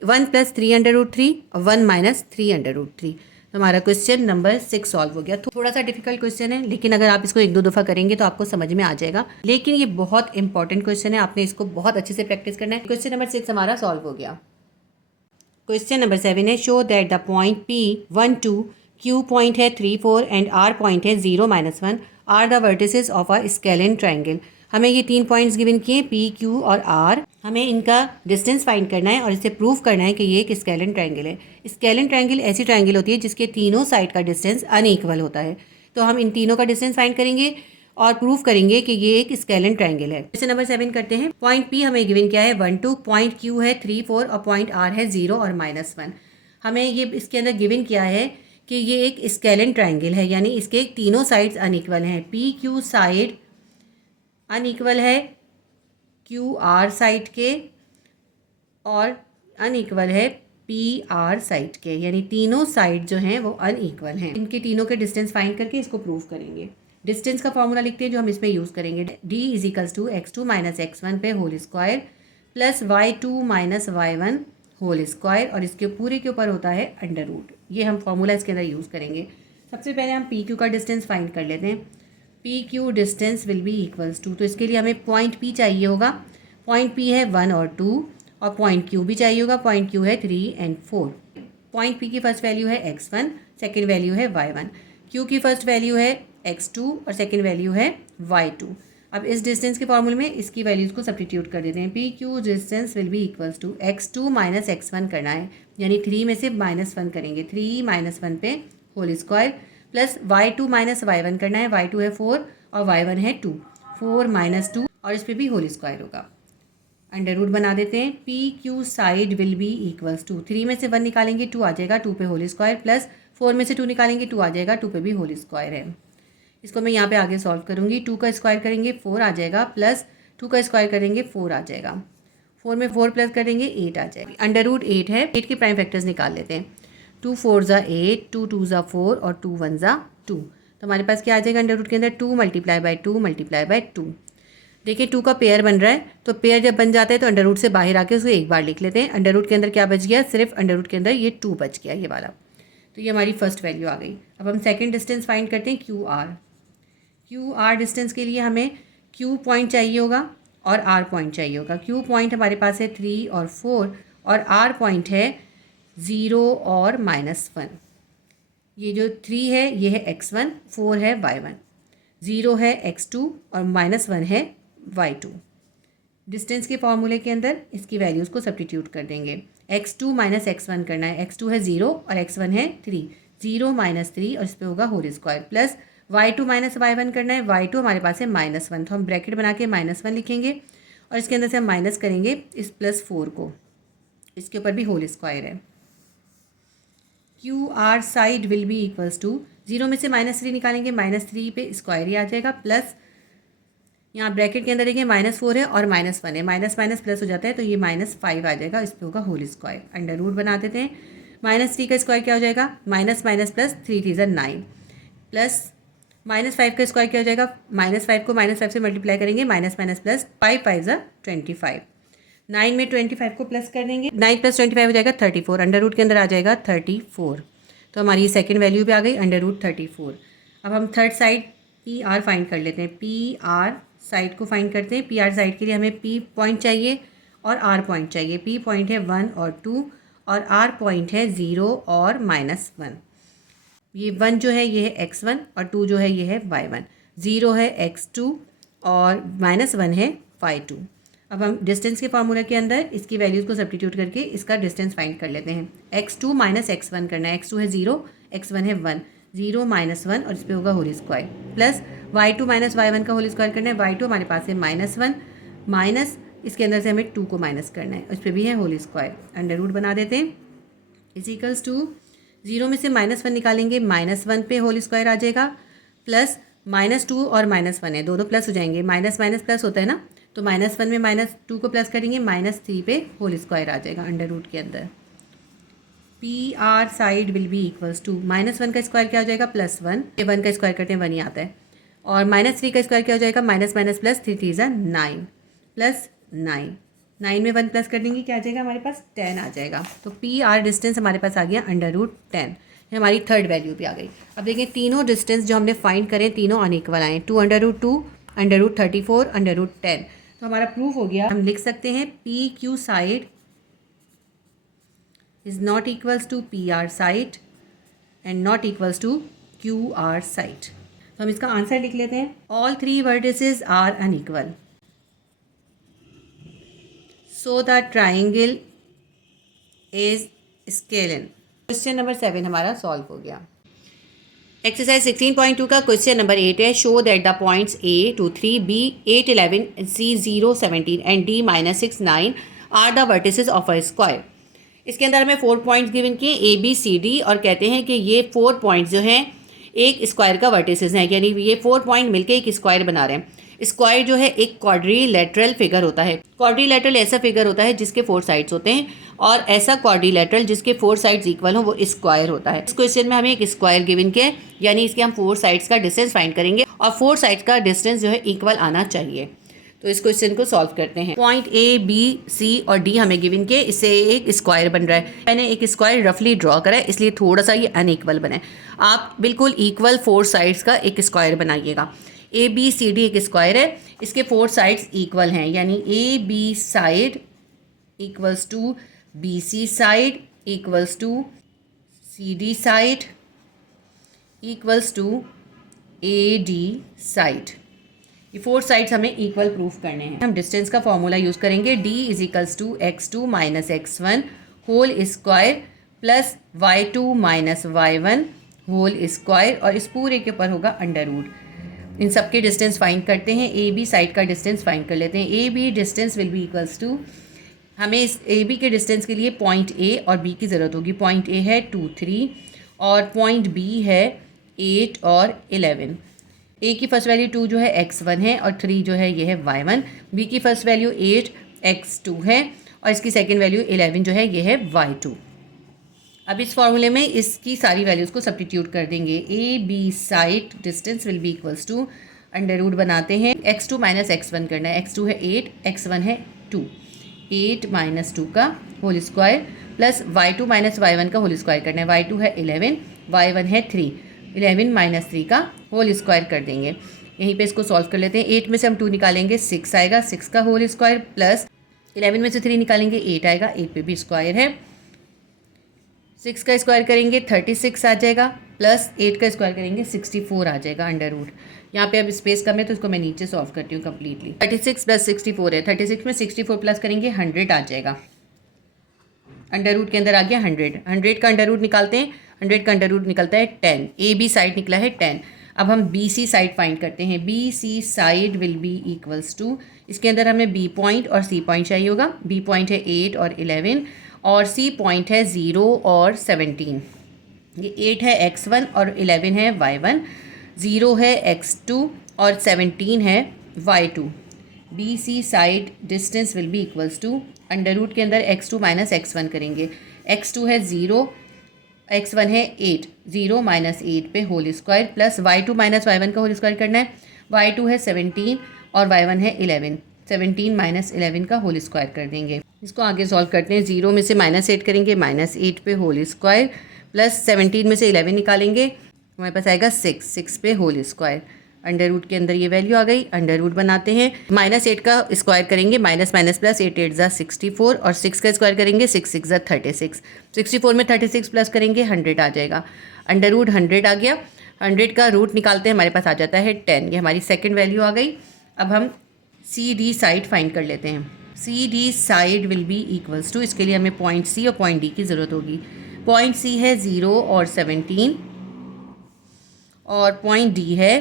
1 प्लस 3 अंडर रूट 3 और 1 माइनस 3 अंडर रूट 3। तो हमारा क्वेश्चन नंबर 6 सॉल्व हो गया। थोड़ा सा डिफिकल्ट क्वेश्चन है, लेकिन अगर आप इसको 1-2 दफ़ा करेंगे तो आपको समझ में आ जाएगा। लेकिन ये बहुत इंपॉर्टेंट क्वेश्चन है, आपने इसको बहुत अच्छे से प्रैक्टिस करना है। क्वेश्चन नंबर 6 हमारा सॉल्व हो गया। क्वेश्चन नंबर 7 है, show that the point P1 2, Q point है 3 4 एंड R पॉइंट है 0 -1 are the vertices of a scalene triangle. हमें ये 3 पॉइंट्स गिवन किए P, Q और R। हमें इनका डिस्टेंस फाइंड करना है और इसे प्रूव करना है कि ये एक स्केलिन ट्राइंगल है। स्केलिन ट्राइंगल ऐसी ट्राइंगल होती है जिसके तीनों साइड का डिस्टेंस अनइक्वल होता है। तो हम इन तीनों का डिस्टेंस फाइंड करेंगे और प्रूफ करेंगे कि ये एक स्केलिन ट्राइंगल है। क्वेश्चन नंबर 7 करते हैं। पॉइंट P हमें गिवन क्या है 1 2, पॉइंट Q है 3 4 और पॉइंट R है 0 और -1। हमें ये इसके अंदर गिवन किया है कि ये एक स्केलिन ट्राइंगल है, यानी इसके तीनों साइड्स अनइक्वल हैं। PQ साइड अनइक्वल है QR साइड के और अनइक्वल है PR साइड के, यानी तीनों साइड जो हैं वो अनइक्वल हैं। इनके तीनों के डिस्टेंस फाइंड करके इसको प्रूव करेंगे। डिस्टेंस का फॉर्मूला लिखते हैं जो हम इसमें यूज़ करेंगे। D = x2 - x1 पे whole square plus y2 - y1 whole square और इसके पूरे के ऊपर होता है अंडर रूट। ये हम फॉर्मूला इसके अंदर यूज़ करेंगे। सबसे पहले हम PQ का डिस्टेंस फाइंड कर लेते हैं। PQ distance will be equals to, तो इसके लिए हमें पॉइंट P चाहिए होगा। पॉइंट P है 1 और 2 और पॉइंट Q भी चाहिए होगा। पॉइंट Q है 3 और 4। पॉइंट P की फर्स्ट वैल्यू है x1, सेकेंड वैल्यू है y1। Q की फर्स्ट वैल्यू है x2 और सेकेंड वैल्यू है y2। अब इस डिस्टेंस के फॉर्मूले में इसकी वैल्यूज़ को सब्स्टिट्यूट कर देते हैं। PQ distance will be equals to x2 - x1 करना है, यानी 3 में से -1 करेंगे। 3 - 1 पे whole square plus y2 - y1 करना है। y2 है 4 और y1 है 2। 4 - 2 और इस पर भी होल स्क्वायर होगा। अंडर रूट बना देते हैं। PQ side will be equals to, 3 में से 1 निकालेंगे 2 आ जाएगा, 2 पे होल स्क्वायर प्लस 4 में से 2 निकालेंगे 2 आ जाएगा, 2 पे भी होल स्क्वायर है। इसको मैं यहाँ पे आगे सॉल्व करूँगी। 2 का स्क्वायर करेंगे 4 आ जाएगा, प्लस 2 का स्क्वायर करेंगे 4 आ जाएगा। 4 में 4 प्लस करेंगे 8 आ जाएगा। अंडर रूट 8 है, 8 के प्राइम फैक्टर्स निकाल लेते हैं। 2 4 ज़ा 8, 2 2 ज़ा 4 और 2 1 ज़ा 2। तो हमारे पास क्या आ जाएगा अंडर रूट के अंदर 2 × 2 × 2। देखिए 2 का पेयर बन रहा है, तो पेयर जब बन जाता है तो अंडर रूट से बाहर आके उसको एक बार लिख लेते हैं। अंडर रूट के अंदर क्या बच गया, सिर्फ अंडर रूट के अंदर ये 2 बच गया, ये वाला। तो ये हमारी फर्स्ट वैल्यू आ गई। अब हम सेकंड डिस्टेंस फाइंड करते हैं QR डिस्टेंस के लिए हमें Q पॉइंट चाहिए होगा और R पॉइंट चाहिए होगा। Q पॉइंट हमारे पास है 3 और 4 और R पॉइंट है 0 और -1। ये जो 3 है ये है x1, 4 है y1, 0 है x2 और -1 है y2। डिस्टेंस के फॉर्मूले के अंदर इसकी वैल्यूज़ को सब्स्टिट्यूट कर देंगे। x2 - x1 करना है। x2 है 0 और x1 है 3। 0 - 3 और इस पर होगा whole square plus y2 - y1 करना है। y2 हमारे पास है -1, तो हम ब्रैकेट बना के -1 लिखेंगे और इसके अंदर से हम माइनस करेंगे इस +4 को, इसके ऊपर भी होल स्क्वायर है। Q R side will be equals to, 0 में से -3 निकालेंगे, -3 पे स्क्वायर ही आ जाएगा, प्लस यहाँ ब्रैकेट के अंदर देखिए -4 है और -1 है, माइनस माइनस प्लस हो जाता है तो ये -5 आ जाएगा, इस पे होगा होल स्क्वायर। अंडर रूट बना देते हैं, -3 का स्क्वायर क्या हो जाएगा, माइनस माइनस प्लस 3 3 ज़ा 9, प्लस -5 का स्क्वायर क्या हो जाएगा, -5 को -5 से मल्टीप्लाई करेंगे, माइनस माइनस प्लस 5 5 ज़ा 25, 9 में 25 को प्लस कर देंगे, 9 + 25 हो जाएगा 34, अंडर रूट के अंदर आ जाएगा 34। तो हमारी सेकेंड वैल्यू भी आ गई अंडर रूट 34। अब हम third side P R find कर लेते हैं। पी आर साइड को फाइंड करते हैं। पी आर साइड के लिए हमें पी पॉइंट चाहिए और आर पॉइंट चाहिए। पी पॉइंट है 1 और 2 और आर पॉइंट है 0 और -1। ये 1 जो है ये है x1 और 2 जो है ये है y1, 0 है x2 और -1 है y2। अब हम डिस्टेंस के फार्मूला के अंदर इसकी वैल्यूज़ को सब्स्टिट्यूट करके इसका डिस्टेंस फाइंड कर लेते हैं। x2 - x1 करना है, x2 है 0, x1 है 1, 0 -1 और इस पर होगा whole square, plus y2 - y1 का होल स्क्वायर करना है। y2 हमारे पास है -1 माइनस इसके अंदर से हमें 2 को माइनस करना है, उस पर भी है होल स्क्वायर। अंडर रूट बना देते हैं, इज इक्वल्स टू 0 में से -1 निकालेंगे, -1 पे होल स्क्वायर आ जाएगा, प्लस -2 और -1 है, दो प्लस हो जाएंगे, माइनस माइनस प्लस होता है ना, तो -1 में -2 को प्लस करेंगे, -3 पे होल स्क्वायर आ जाएगा अंडर रूट के अंदर। P R side will be equals to, -1 का स्क्वायर क्या हो जाएगा, +1, ये 1 का स्क्वायर करते हैं 1 ही आता है, और -3 का स्क्वायर क्या हो जाएगा, माइनस माइनस प्लस 3 3 ज़ा 9, प्लस 9, 9 में 1 प्लस कर देंगे, क्या आ जाएगा हमारे पास 10 आ जाएगा। तो पी आर डिस्टेंस हमारे पास आ गया अंडर रूट 10, ये हमारी थर्ड वैल्यू भी आ गई। अब देखिए तीनों डिस्टेंस जो हमने फाइंड करें तीनों अनइक्वल आए, 2 under root 2, under root 34, under root 10। तो हमारा प्रूफ हो गया, हम लिख सकते हैं P Q side is not equals to P R side and not equals to Q R side. तो हम इसका आंसर लिख लेते हैं, all 3 vertices are unequal, so the triangle is scalene. Question number 7 हमारा सॉल्व हो गया। एक्सरसाइज 16.2 का क्वेश्चन नंबर 8 है, show that the points A 2 3 B 8 11 C 0 17 and D -6 9 are the vertices of a square. इसके अंदर हमें 4 पॉइंट्स गिवन किए A B C D और कहते हैं कि ये 4 पॉइंट्स जो हैं एक स्क्वायर का वर्टिसेस हैं, यानी ये 4 पॉइंट मिलकर एक स्क्वायर बना रहे हैं। स्क्वायर जो है एक क्वाड्रिलेटरल फिगर होता है। क्वाड्रिलेटरल ऐसा फिगर होता है जिसके 4 साइड्स होते हैं, और ऐसा क्वाड्रिलेटरल जिसके 4 साइड्स इक्वल हो वो स्क्वायर होता है। इस क्वेश्चन में हमें एक स्क्वायर गिवन किया है, यानी इसके हम 4 साइड्स का डिस्टेंस फाइंड करेंगे और 4 साइड्स का डिस्टेंस जो है इक्वल आना चाहिए। तो इस क्वेश्चन को सॉल्व करते हैं। पॉइंट A, B, C और D हमें गिवन किए, इससे एक स्क्वायर बन रहा है। मैंने एक स्क्वायर रफली ड्रॉ करा है, इसलिए थोड़ा सा ये अनइक्वल बना है। आप बिल्कुल इक्वल 4 साइड्स का एक स्क्वायर बनाइएगा। A B C D एक स्क्वायर है, इसके 4 साइड्स इक्वल हैं, यानी A B side equals to B C side equals to C D side equals to A D side. ये 4 साइड्स हमें इक्वल प्रूफ करने हैं। हम डिस्टेंस का फॉर्मूला यूज़ करेंगे, D = x2 - x1 whole square plus y2 - y1 whole square, और इस पूरे के ऊपर होगा अंडर रूट। इन सब के डिस्टेंस फाइंड करते हैं। ए बी साइड का डिस्टेंस फाइंड कर लेते हैं। A B distance will be equals to, हमें इस ए बी के डिस्टेंस के लिए पॉइंट ए और बी की ज़रूरत होगी। पॉइंट ए है 2 3 और पॉइंट बी है 8 और 11। ए की फर्स्ट वैल्यू 2 जो है x1 है और 3 जो है ये है y1। बी की फर्स्ट वैल्यू 8 x2 है और इसकी सेकेंड वैल्यू 11 जो है ये है y2। अब इस फॉर्मूले में इसकी सारी वैल्यूज़ को सब्स्टिट्यूट कर देंगे। A B side distance will be equals to, under root बनाते हैं, x2 - x1 करना है। x2 है 8, x1 है 2, 8 - 2 का whole square plus y2 - y1 का होल स्क्वायर करना है। y2 है 11, y1 है 3, 11 - 3 का होल स्क्वायर कर देंगे। यहीं पे इसको सॉल्व कर लेते हैं। 8 में से हम 2 निकालेंगे 6 आएगा, 6 का होल स्क्वायर प्लस 11 में से 3 निकालेंगे 8 आएगा, 8 पे भी स्क्वायर है। 6 का स्क्वायर करेंगे 36 आ जाएगा, प्लस 8 का स्क्वायर करेंगे 64 आ जाएगा अंडर रूट। यहाँ पे अब स्पेस कम है तो इसको मैं नीचे सॉल्व करती हूँ कम्प्लीटली। 36 + 64 है, 36 में 64 प्लस करेंगे 100 आ जाएगा। अंडर रूट के अंदर आ गया 100, 100 का अंडर रूट निकालते हैं। 100 का अंडर रूट निकलता है 10। ए बी साइड निकला है 10। अब हम बी सी साइड फाइंड करते हैं। B C side will be equals to, इसके अंदर हमें बी पॉइंट और सी पॉइंट चाहिए होगा। बी पॉइंट है 8 और 11 और सी पॉइंट है 0 और 17। ये 8 है x1 और 11 है y1, 0 है x2 और 17 है y2। B C side distance will be equals to, under root के अंदर x2 माइनस x1 करेंगे। x2 है 0, x1 है 8, 0 माइनस 8 पे whole square plus y2 minus y1 का होल स्क्वायर करना है। y2 है 17 और y1 है 11, 17 माइनस 11 का होल स्क्वायर कर देंगे। इसको आगे सॉल्व करते हैं। 0 में से -8 करेंगे, -8 पे होल स्क्वायर प्लस 17 में से 11 निकालेंगे, हमारे पास आएगा 6 पे होल स्क्वायर। अंडर रूट के अंदर ये वैल्यू आ गई। अंडर रूट बनाते हैं, -8 का स्क्वायर करेंगे, माइनस माइनस प्लस 8 8 ज़ा 64 और 6 का स्क्वायर करेंगे, 6 6 ज़ा 36। 64 में 36 प्लस करेंगे 100 आ जाएगा। अंडर रूट 100 आ गया। 100 का रूट निकालते हैं, हमारे पास आ जाता है 10। ये हमारी सेकेंड वैल्यू आ गई। अब हम सी डी साइड फाइंड कर लेते हैं। C D side will be equals to, इसके लिए हमें पॉइंट सी और पॉइंट डी की ज़रूरत होगी। पॉइंट सी है 0 और 17 और पॉइंट डी है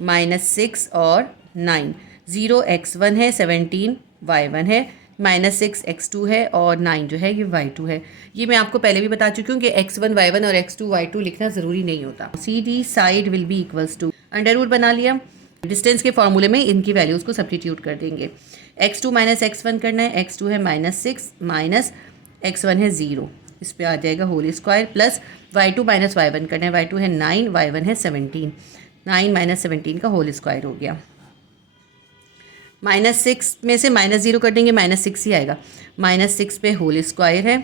-6 और 9। 0 x1 है, 17 y1 है, -6 x2 है और 9 जो है ये y2 है। ये मैं आपको पहले भी बता चुकी हूँ कि x1 y1 और x2 y2 लिखना ज़रूरी नहीं होता। C D side will be equals to, under root बना लिया। डिस्टेंस के फॉर्मूले में इनकी वैल्यूज़ को सब्स्टिट्यूट कर देंगे। x2 माइनस x1 करना है, x2 है -6 माइनस x1 है 0, इस पे आ जाएगा whole square plus y2 minus y1 करना है, y2 है 9, y1 है 17, 9 माइनस 17 का होल स्क्वायर हो गया। -6 में से -0 कर देंगे, -6 ही आएगा। -6 पे होल स्क्वायर है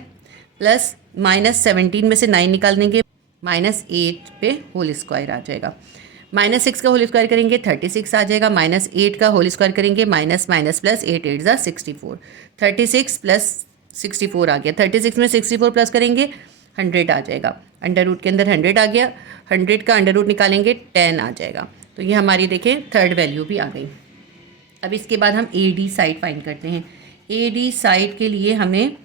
प्लस -17 में से 9 निकाल देंगे, -8 पे होल स्क्वायर आ जाएगा। -6 का होल स्क्वायर करेंगे 36 आ जाएगा। -8 का होल स्क्वायर करेंगे, माइनस माइनस प्लस 8 8 ज़ा 64, 36 प्लस 64 आ गया। 36 में 64 प्लस करेंगे 100 आ जाएगा। अंडर रूट के अंदर 100 आ गया। 100 का अंडर रूट निकालेंगे 10 आ जाएगा। तो ये हमारी देखें थर्ड वैल्यू भी आ गई। अब इसके बाद हम ए डी साइड फाइंड करते हैं। ए डी साइड के लिए हमें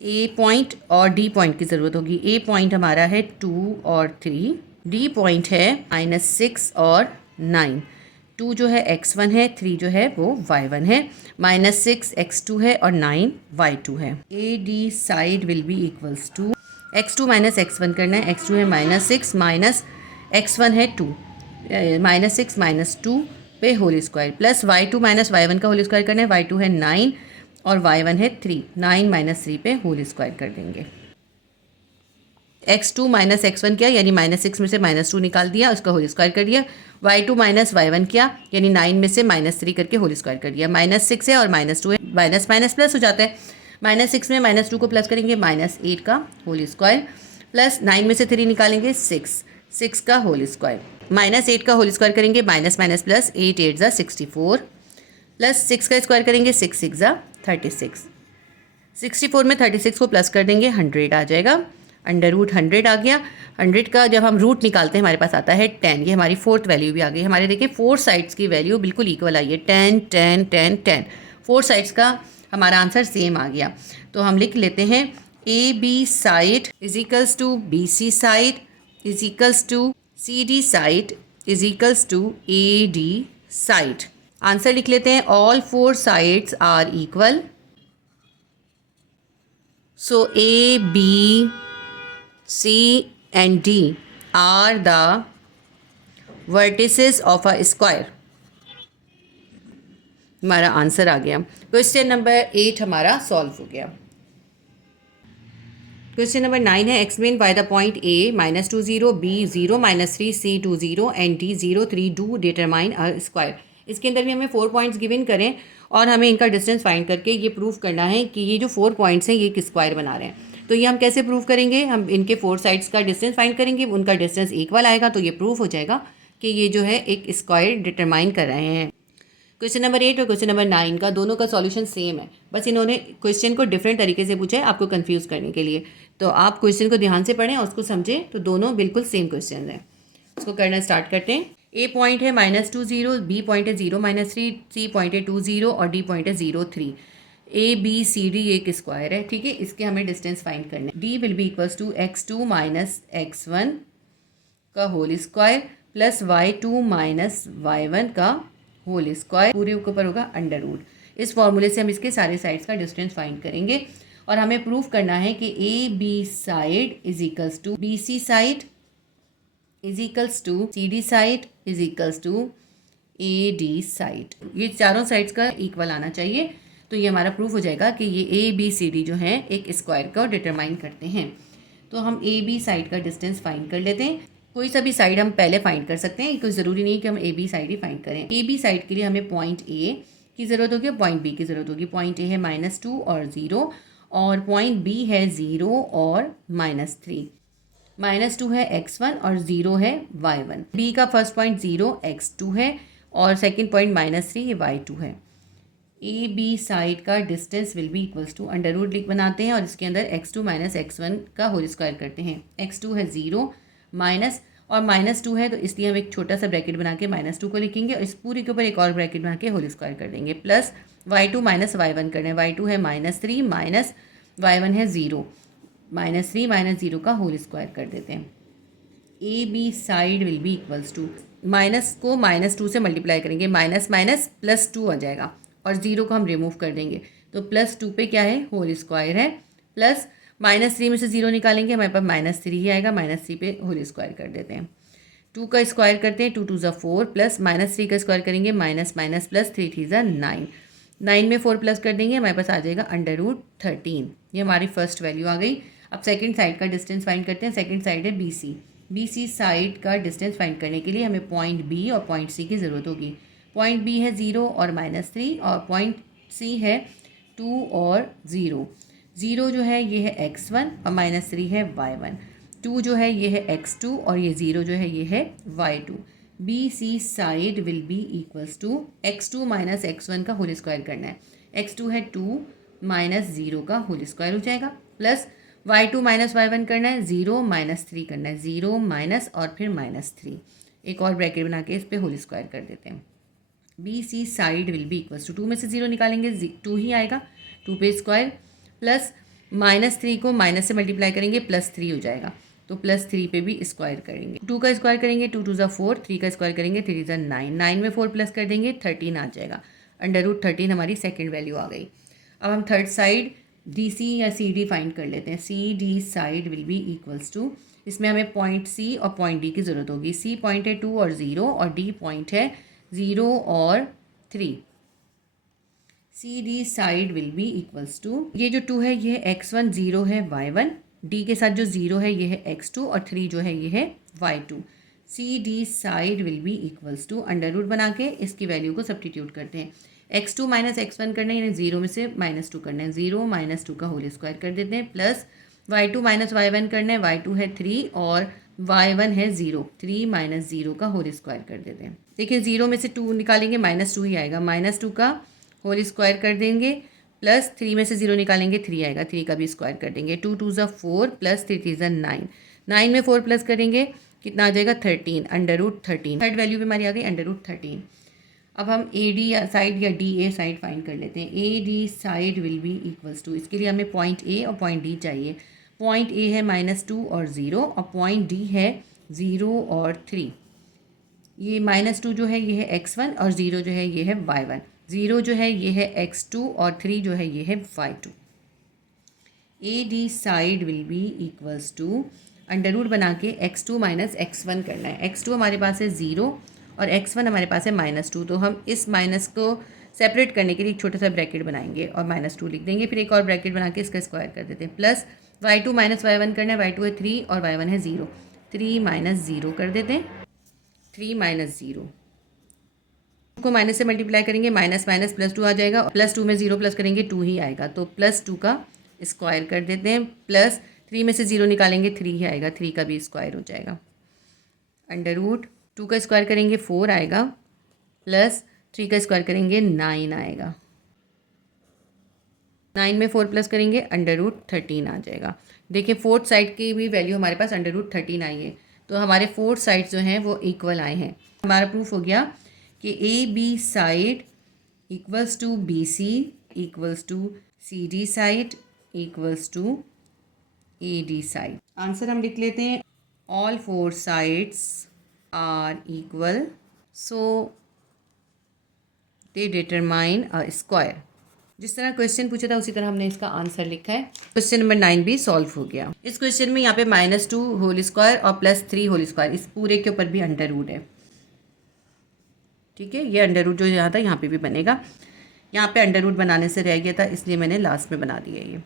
ए पॉइंट और डी पॉइंट की ज़रूरत होगी। ए पॉइंट हमारा है 2 और 3, डी पॉइंट है -6 और 9। 2 जो है x1 है, 3 जो है वो y1 है, -6 x2 है और 9 y2 है। A D side will be equals to, x2 minus x1 करना है, x2 है -6 माइनस x1 है 2, -6 माइनस 2 पे whole square plus y2 minus y1 का होल स्क्वायर करना है, y2 है 9 और y1 है 3, 9 माइनस 3 पे होल स्क्वायर कर देंगे। x2 माइनस x1 किया यानी -6 में से -2 निकाल दिया, उसका होल स्क्वायर कर दिया। y2 माइनस y1 किया यानी 9 में से -3 करके होल स्क्वायर कर दिया। -6 है और -2 है, माइनस माइनस प्लस हो जाता है। -6 में -2 को प्लस करेंगे, -8 का होल स्क्वायर प्लस 9 में से 3 निकालेंगे 6 का होल स्क्वायर, -8 का होल स्क्वायर करेंगे, माइनस माइनस प्लस 8 8 ज़ा 64 प्लस 6 का स्क्वायर करेंगे, 6 6 ज़ा 36। 64 में 36 को प्लस कर देंगे, 100 आ जाएगा। अंडर रूट 100 आ गया। 100 का जब हम रूट निकालते हैं हमारे पास आता है 10। ये हमारी फोर्थ वैल्यू भी आ गई। हमारे देखिए 4 साइड्स की वैल्यू बिल्कुल इक्वल आई है, 10 10 10 10। 4 साइड्स का हमारा आंसर सेम आ गया। तो हम लिख लेते हैं A B side is equals to B C side is equals to C D side is equals to A D side. Answer लिख लेते हैं, all 4 sides are equal. So A B C and D are the vertices of a square। हमारा answer आ गया। Question number 8 हमारा solve हो गया। Question number 9 है, explain why the point A -2 0 B 0 -3 C 2 0 and D 0 3 do determine a square. इसके अंदर भी हमें 4 पॉइंट्स गिवन करें और हमें इनका डिस्टेंस फाइंड करके ये प्रूव करना है कि ये जो 4 पॉइंट्स हैं ये किस स्क्वायर बना रहे हैं। तो ये हम कैसे प्रूव करेंगे, हम इनके 4 साइड्स का डिस्टेंस फाइंड करेंगे, उनका डिस्टेंस इक्वल आएगा तो ये प्रूफ हो जाएगा कि ये जो है एक स्क्वायर डिटरमाइन कर रहे हैं। क्वेश्चन नंबर 8 और क्वेश्चन नंबर 9 का दोनों का सॉल्यूशन सेम है, बस इन्होंने क्वेश्चन को डिफरेंट तरीके से पूछा है आपको कंफ्यूज करने के लिए। तो आप क्वेश्चन को ध्यान से पढ़ें और उसको समझें, तो दोनों बिल्कुल सेम क्वेश्चन हैं। उसको करना स्टार्ट करते हैं। ए पॉइंट है -2 0, बी पॉइंट है 0 -3, सी पॉइंट है 2 0 और डी पॉइंट है 0 3। ए बी सी डी एक स्क्वायर है, ठीक है। इसके हमें डिस्टेंस फाइंड करना है। D will be equals to x2 minus x1 का whole square plus y2 minus y1 का होल स्क्वायर पूरे के ऊपर होगा अंडर रूट। इस फॉर्मूले से हम इसके सारे साइड्स का डिस्टेंस फाइंड करेंगे और हमें प्रूव करना है कि A B side is equals to B C side is equals to C D side is equals to A D side. ये चारों साइड्स का इक्वल आना चाहिए, तो ये हमारा प्रूफ हो जाएगा कि ये ए बी सी डी जो है एक स्क्वायर का डिटरमाइन करते हैं। तो हम ए बी साइड का डिस्टेंस फाइंड कर लेते हैं। कोई सा भी साइड हम पहले फाइंड कर सकते हैं, कोई ज़रूरी नहीं कि हम ए बी साइड ही फाइंड करें। ए बी साइड के लिए हमें पॉइंट ए की ज़रूरत होगी, पॉइंट बी की ज़रूरत होगी। पॉइंट ए है -2 और 0 और पॉइंट बी है 0 और -3। -2 है x1 और 0 है y1। बी का फर्स्ट पॉइंट 0 x2 है और सेकंड पॉइंट -3 ये y2 है। ए बी साइड का distance will be equals to under root लिख बनाते हैं और इसके अंदर x2 माइनस x1 का होल स्क्वायर करते हैं। x2 है 0 माइनस और -2 है, तो इसलिए हम एक छोटा सा ब्रैकेट बना के -2 को लिखेंगे और इस पूरी के ऊपर एक और ब्रैकेट बना के होल स्क्वायर कर देंगे। प्लस y2 माइनस y1 करना है। y2 है -3 माइनस y1 है 0। -3 माइनस 0 का होल स्क्वायर कर देते हैं। A B side will be equals to, minus को -2 से मल्टीप्लाई करेंगे, माइनस माइनस +2 आ जाएगा और 0 को हम रिमूव कर देंगे, तो +2 पे क्या है होल स्क्वायर है। प्लस -3 में से 0 निकालेंगे, हमारे पास -3 ही आएगा। -3 पे होल स्क्वायर कर देते हैं। 2 का स्क्वायर करते हैं, 2 2 ज़ा 4 प्लस -3 का स्क्वायर करेंगे, माइनस माइनस प्लस 3 3 ज़ा 9। 9 में 4 प्लस कर देंगे, हमारे पास आ जाएगा √13। ये हमारी फर्स्ट वैल्यू आ गई। अब सेकंड साइड का डिस्टेंस फाइंड करते हैं। सेकंड साइड है B C. B C side का डिस्टेंस फाइंड करने के लिए हमें पॉइंट बी और पॉइंट सी की ज़रूरत होगी। पॉइंट बी है 0 और -3 और पॉइंट सी है 2 और 0। 0 जो है ये है x1 और -3 है y1। 2 जो है ये है x2 और ये 0 जो है ये है y2। B C side will be equals to x2 minus x1 का होल स्क्वायर करना है। x2 है 2 माइनस 0 का होल स्क्वायर हो जाएगा, प्लस y2 माइनस y1 करना है, 0 -3 करना है, 0 माइनस और फिर -3। एक और ब्रैकेट बना के इस पर होल स्क्वायर कर देते हैं। B C side will be equals to 2 में से 0 निकालेंगे 2 ही आएगा, 2 पे स्क्वायर, प्लस -3 को माइनस से मल्टीप्लाई करेंगे +3 हो जाएगा, तो +3 पे भी स्क्वायर करेंगे। 2 का स्क्वायर करेंगे 2 2 ज़ा 4, 3 का स्क्वायर करेंगे 3 ज़ा 9। 9 में 4 प्लस कर देंगे 13 आ जाएगा। √13 हमारी सेकेंड वैल्यू आ गई। अब हम थर्ड साइड डी सी या सी डी फाइंड कर लेते हैं। C D side will be equals to, इसमें हमें पॉइंट सी और पॉइंट डी की ज़रूरत होगी। सी पॉइंट है 2 और 0 और डी पॉइंट है 0 और 3। C D side will be equals to, ये जो 2 है ये है x1, 0 है y1, डी के साथ जो 0 है ये है x2 और 3 जो है ये है y2। C D side will be equals to under root बना के इसकी वैल्यू को सब्सटीट्यूट करते हैं। x2 माइनस x1 करना है, यानी 0 में से -2 करना है, 0 -2 का होल स्क्वायर कर देते हैं, प्लस y2 माइनस y1 करना है, y2 है 3 और y1 है 0, 3 माइनस 0 का होल स्क्वायर कर देते हैं। देखिए 0 में से 2 निकालेंगे, -2 ही आएगा, -2 का होल स्क्वायर कर देंगे, प्लस 3 में से 0 निकालेंगे 3 आएगा, 3 का भी स्क्वायर कर देंगे, 2 2 ज़ा 4 प्लस 3 3 ज़ा 9। 9 में 4 प्लस करेंगे कितना आ जाएगा 13, √13। थर्ड वैल्यू भी हमारी आ गई √13। अब हम ए डी साइड या डी ए साइड फाइंड कर लेते हैं। A D side will be equals to, इसके लिए हमें पॉइंट ए और पॉइंट डी चाहिए। पॉइंट ए है -2 और 0 और पॉइंट डी है 0 और 3। ये -2 जो है ये है x1 और 0 जो है ये है y1। 0 जो है ये है x2 और 3 जो है ये है y2। A D side will be equals to under root बना के x2 माइनस x1 करना है। x2 हमारे पास है 0 और x1 हमारे पास है -2, तो हम इस माइनस को सेपरेट करने के लिए एक छोटा सा ब्रैकेट बनाएंगे और -2 लिख देंगे, फिर एक और ब्रैकेट बना के इसका स्क्वायर कर देते हैं, प्लस y2 माइनस y1 करना है, y2 है 3 और y1 है 0, 3 माइनस 0 कर देते हैं, 3 माइनस 0 को माइनस से मल्टीप्लाई करेंगे, माइनस माइनस +2 आ जाएगा, +2 में 0 प्लस करेंगे 2 ही आएगा, तो +2 का स्क्वायर कर देते हैं, प्लस 3 में से 0 निकालेंगे 3 ही आएगा, 3 का भी स्क्वायर हो जाएगा। अंडर रूट 2 का स्क्वायर करेंगे 4 आएगा, प्लस 3 का स्क्वायर करेंगे 9 आएगा, 9 में 4 प्लस करेंगे √13 आ जाएगा। देखिए फोर्थ साइड की भी वैल्यू हमारे पास √13 आई है, तो हमारे फोर्थ साइड जो हैं वो इक्वल आए हैं। हमारा प्रूफ हो गया कि A B side equals to B C equals to C D side equals to A D side. Answer हम लिख लेते हैं, all 4 sides are equal, so they determine a square. जिस तरह क्वेश्चन पूछा था उसी तरह हमने इसका आंसर लिखा है। क्वेश्चन नंबर 9 भी सॉल्व हो गया। इस क्वेश्चन में यहाँ पे -2 होल स्क्वायर और +3 होल स्क्वायर, इस पूरे के ऊपर भी अंडर रूट है। ठीक है, ये अंडर रूट जो यहाँ था यहाँ पे भी बनेगा। यहाँ पे अंडर रूट बनाने से रह गया था, इसलिए मैंने लास्ट में बना दिया ये।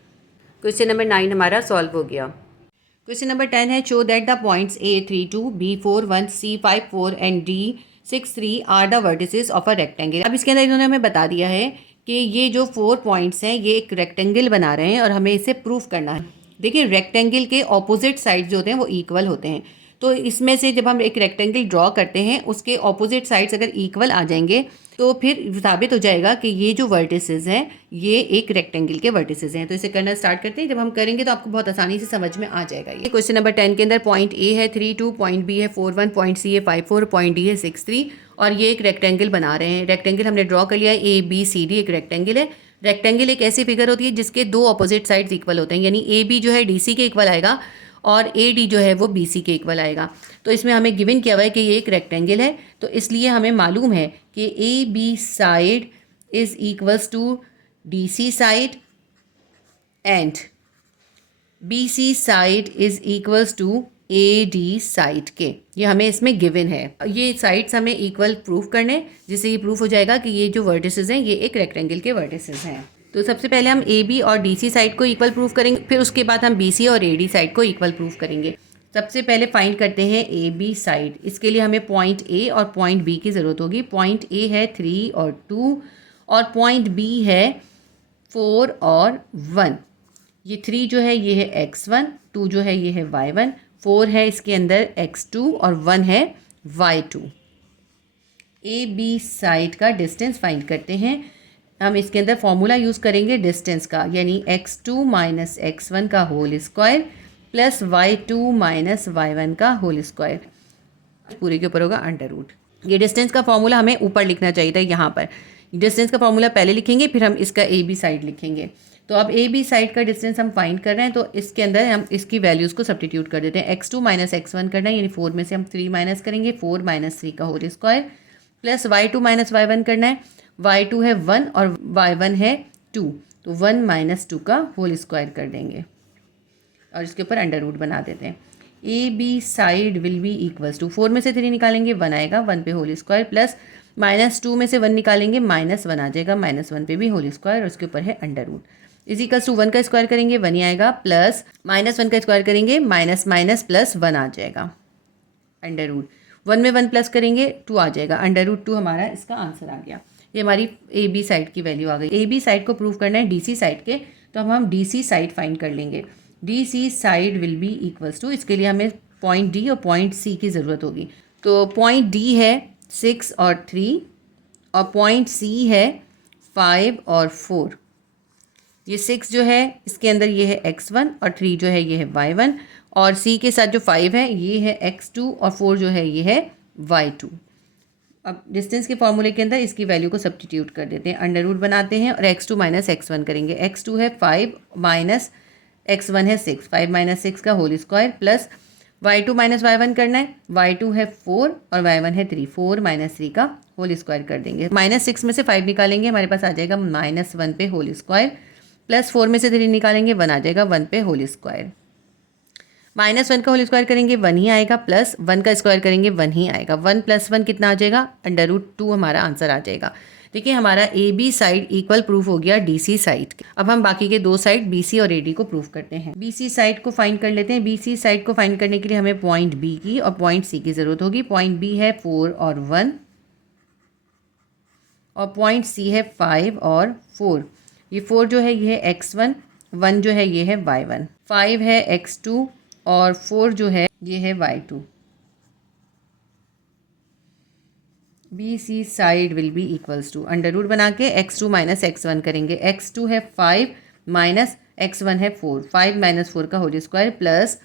क्वेश्चन नंबर 9 हमारा सॉल्व हो गया। क्वेश्चन नंबर 10 है, show that the points A32, B41, C54 and D63 are the vertices of a rectangle. अब इसके अंदर इन्होंने हमें बता दिया है कि ये जो 4 पॉइंट्स हैं ये एक रेक्टेंगल बना रहे हैं और हमें इसे प्रूफ करना है। देखिए, रेक्टेंगल के ऑपोजिट साइड्स जो होते हैं वो इक्वल होते हैं, तो इसमें से जब हम एक रेक्टेंगल ड्रॉ करते हैं उसके ऑपोजिट साइड्स अगर इक्वल आ जाएंगे तो फिर साबित हो जाएगा कि ये जो वर्टिसेस हैं ये एक रेक्टेंगल के वर्टिसेस हैं। तो इसे करना स्टार्ट करते हैं। जब हम करेंगे तो आपको बहुत आसानी से समझ में आ जाएगा। ये क्वेश्चन नंबर 10 के अंदर पॉइंट ए है 32, पॉइंट बी है 41, पॉइंट सी है 54, पॉइंट डी है 63 और ये एक रेक्टेंगल बना रहे हैं। रेक्टेंगल हमने ड्रॉ कर लिया है, ABCD एक रेक्टेंगल है। रेक्टेंगल एक ऐसी फिगर होती है जिसके दो अपोजिट साइड्स इक्वल होते हैं, यानी AB जो है DC के इक्वल आएगा और AD जो है वो BC के इक्वल आएगा। तो इसमें हमें गिवन किया हुआ है कि ये एक रेक्टेंगल है, तो इसलिए हमें मालूम है कि AB side is equals to DC side and BC side is equals to AD side के। ये हमें इसमें गिवन है। ये साइड्स हमें इक्वल प्रूफ करने, जिससे ये प्रूफ हो जाएगा कि ये जो वर्टिसेस हैं ये एक रेक्टेंगल के वर्टिसेस हैं। तो सबसे पहले हम AB और DC साइड को इक्वल प्रूफ करेंगे, फिर उसके बाद हम BC और AD साइड को इक्वल प्रूफ करेंगे। सबसे पहले फाइंड करते हैं AB साइड। इसके लिए हमें पॉइंट A और पॉइंट B की ज़रूरत होगी। पॉइंट A है 3 और 2 और पॉइंट B है 4 और 1। ये 3 जो है ये है x1, 2 जो है ये है y1, 4 है इसके अंदर x2 और 1 है y2। AB साइड का डिस्टेंस फाइंड करते हैं। हम इसके अंदर फॉर्मूला यूज़ करेंगे डिस्टेंस का, यानी x2 माइनस x1 का whole square plus y2 minus y1 का होल स्क्वायर, पूरे के ऊपर होगा अंडर रूट। ये डिस्टेंस का फॉर्मूला हमें ऊपर लिखना चाहिए था। यहाँ पर डिस्टेंस का फॉर्मूला पहले लिखेंगे, फिर हम इसका AB साइड लिखेंगे। तो अब AB साइड का डिस्टेंस हम फाइंड कर रहे हैं, तो इसके अंदर हम इसकी वैल्यूज़ को सब्स्टिट्यूट कर देते हैं। x2 माइनस x1 करना है, यानी 4 में से हम 3 माइनस करेंगे, 4 माइनस 3 का whole square plus y2 minus y1 करना है। y2 है 1 और y1 है 2, तो 1 माइनस 2 का होल स्क्वायर कर देंगे और इसके ऊपर अंडर रूट बना देते हैं। AB side will be equals to, 4 में से 3 निकालेंगे 1 आएगा, 1 पे होल स्क्वायर प्लस -2 में से 1 निकालेंगे -1 आ जाएगा, -1 पे भी होल स्क्वायर और उसके ऊपर है under root. Is equals to 1 का स्क्वायर करेंगे 1 ही आएगा, प्लस -1 का स्क्वायर करेंगे माइनस माइनस प्लस 1 आ जाएगा, अंडर रूट 1 में 1 प्लस करेंगे 2 आ जाएगा, अंडर रूट 2 हमारा इसका आंसर आ गया। ये हमारी AB साइड की वैल्यू आ गई। AB साइड को प्रूव करना है DC साइड के, तो हम DC साइड फाइंड कर लेंगे। DC side will be equals to, इसके लिए हमें पॉइंट D और पॉइंट C की ज़रूरत होगी। तो पॉइंट D है 6 और 3 और पॉइंट C है 5 और 4। ये 6 जो है इसके अंदर ये है x1 और 3 जो है ये है y1 और C के साथ जो 5 है ये है x2 और 4 जो है ये है y2। अब डिस्टेंस के फॉर्मूले के अंदर इसकी वैल्यू को सब्स्टिट्यूट कर देते हैं, अंडर रूट बनाते हैं और x2 माइनस x1 करेंगे। x2 है 5 माइनस x1 है 6, 5 माइनस 6 का whole square plus y2 minus y1 करना है, y2 है 4 और y1 है 3, 4 माइनस 3 का होल स्क्वायर कर देंगे। -6 में से 5 निकालेंगे, हमारे पास आ जाएगा -1 पे होल स्क्वायर प्लस 4 में से 3 निकालेंगे 1 आ जाएगा, 1 पे होल स्क्वायर। -1 का होल स्क्वायर करेंगे 1 ही आएगा, प्लस 1 का स्क्वायर करेंगे 1 ही आएगा, 1 + 1 कितना आ जाएगा, अंडर रूट 2 हमारा आंसर आ जाएगा। देखिए हमारा AB साइड इक्वल प्रूफ हो गया DC साइड। अब हम बाकी के दो साइड BC और AD को प्रूफ करते हैं। BC साइड को फाइंड कर लेते हैं। BC साइड को फाइंड करने के लिए हमें पॉइंट B की और पॉइंट C की ज़रूरत होगी। पॉइंट B है 4 और 1 और पॉइंट C है 5 और 4। ये 4 जो है ये है x1, 1 जो है ये है y1, 5 है x2 और 4 जो है ये है y2। BC side will be equals to, under root बना के x2 माइनस x1 करेंगे। x2 है 5 माइनस x1 है 4, 5 माइनस 4 का whole square plus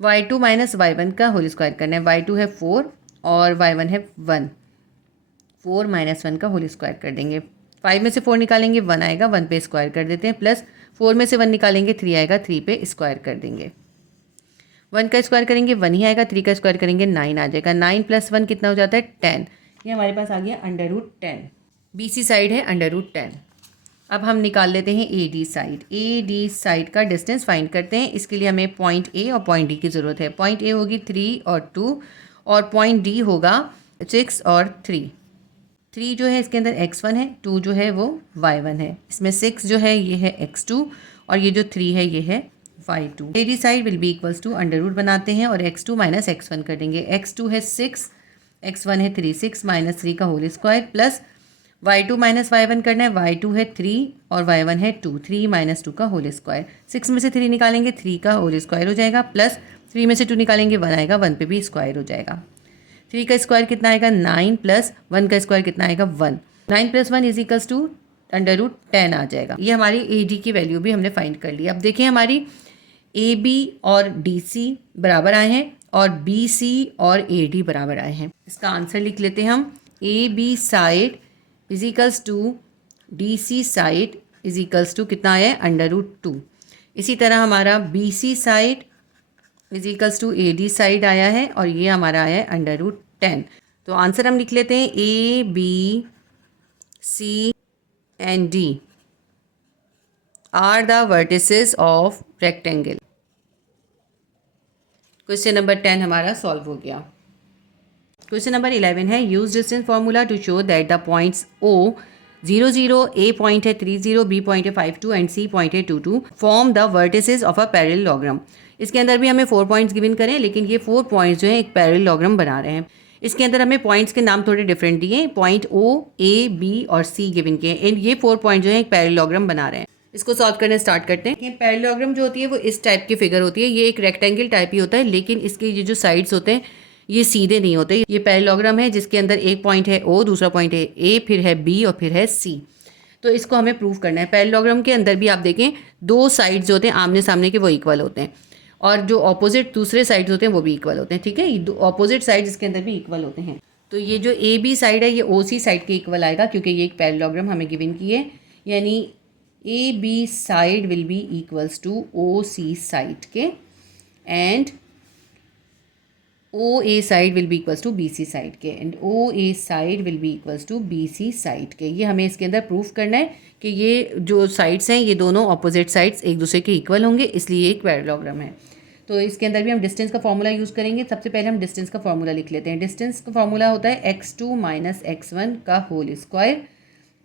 y2 minus y1 का होल स्क्वायर करना है। y2 है 4 और y1 है 1, 4 माइनस 1 का होल स्क्वायर कर देंगे। 5 में से 4 निकालेंगे 1 आएगा, 1 पे स्क्वायर कर देते हैं, प्लस 4 में से 1 निकालेंगे 3 आएगा, 3 पे स्क्वायर कर देंगे। 1 का स्क्वायर करेंगे 1 ही आएगा, 3 का स्क्वायर करेंगे 9 आ जाएगा। 9 + 1 कितना हो जाता है 10। ये हमारे पास आ गया √10। BC साइड है √10। अब हम निकाल लेते हैं AD साइड। AD साइड का डिस्टेंस फाइंड करते हैं। इसके लिए हमें पॉइंट A और पॉइंट D की ज़रूरत है। पॉइंट A होगी 3 और 2 और पॉइंट D होगा 6 और 3। 3 जो है इसके अंदर x1 है, 2 जो है वो y1 है। इसमें 6 जो है ये है x2 और ये जो 3 है ये है y2। AD side will be equals to under root बनाते हैं और x2 माइनस x1 कर देंगे। x2 है 6, x1 है 3, 6 माइनस 3 का whole square plus y2 minus y1 करना है। y2 है 3 और y1 है 2, 3 माइनस 2 का होल स्क्वायर। 6 में से 3 निकालेंगे 3 का होल स्क्वायर हो जाएगा प्लस 3 में से 2 निकालेंगे 1 आएगा, 1 पे भी स्क्वायर हो जाएगा। 3 का स्क्वायर कितना आएगा 9 प्लस 1 का स्क्वायर कितना आएगा 1। 9 + 1 इज इक्वल्स टू √10 आ जाएगा। ये हमारी AD की वैल्यू भी हमने फाइंड कर ली। अब देखिए हमारी AB और DC बराबर आए हैं और BC और AD बराबर आए हैं। इसका आंसर लिख लेते हैं हम। AB side is equals to DC side is equals to कितना आया है √2। इसी तरह हमारा BC side is equals to AD side आया है और ये हमारा आया है √10। तो आंसर हम लिख लेते हैं A, B, C and D are the vertices of rectangle. Question number 10 हमारा सॉल्व हो गया। क्वेश्चन नंबर 11 है use distance formula to show that the points O 0 0, A point है 3 0, B पॉइंट है 5 2 एंड C पॉइंट है 2 2 form the vertices of a parallelogram. इसके अंदर भी हमें 4 पॉइंट्स गिवन करें, लेकिन ये 4 पॉइंट्स जो है एक पैरेललोग्राम बना रहे हैं। इसके अंदर हमें पॉइंट्स के नाम थोड़े डिफरेंट दिए हैं। पॉइंट O, A, B और C गिवन किए हैं एंड ये 4 पॉइंट जो है एक पैरेललोग्राम बना रहे हैं। इसको सॉल्व करने स्टार्ट करते हैं। पैरेललोग्राम जो होती है वो इस टाइप की फिगर होती है। ये एक रेक्टेंगल टाइप ही होता है, लेकिन इसके ये जो साइड्स होते हैं ये सीधे नहीं होते। ये पैरेललोग्राम है जिसके अंदर एक पॉइंट है O, दूसरा पॉइंट है A, फिर है B और फिर है C। तो इसको हमें प्रूव करना है। पैरेललोग्राम के अंदर भी आप देखें 2 साइड्स जो होते हैं आमने सामने के वो इक्वल होते हैं और जो ऑपोजिट दूसरे साइड्स होते हैं वो भी इक्वल होते हैं। ठीक है, ऑपोजिट साइड्स इसके अंदर भी इक्वल होते हैं। तो ये जो AB साइड है ये OC साइड के इक्वल आएगा क्योंकि ये एक पैरेललोग्राम हमें गिवन की है, यानी AB side will be equals to OC side के and OA side will be equals to BC side के and OA side will be equals to BC side के। ये हमें इसके अंदर प्रूफ करना है कि ये जो साइड्स हैं ये दोनों ऑपोजिट साइड्स एक दूसरे के इक्वल होंगे, इसलिए एक पैरेललोग्राम है। तो इसके अंदर भी हम डिस्टेंस का फॉर्मूला यूज़ करेंगे। सबसे पहले हम डिस्टेंस का फॉर्मूला लिख लेते हैं। डिस्टेंस का फॉर्मूला होता है x2 माइनस x1 का whole square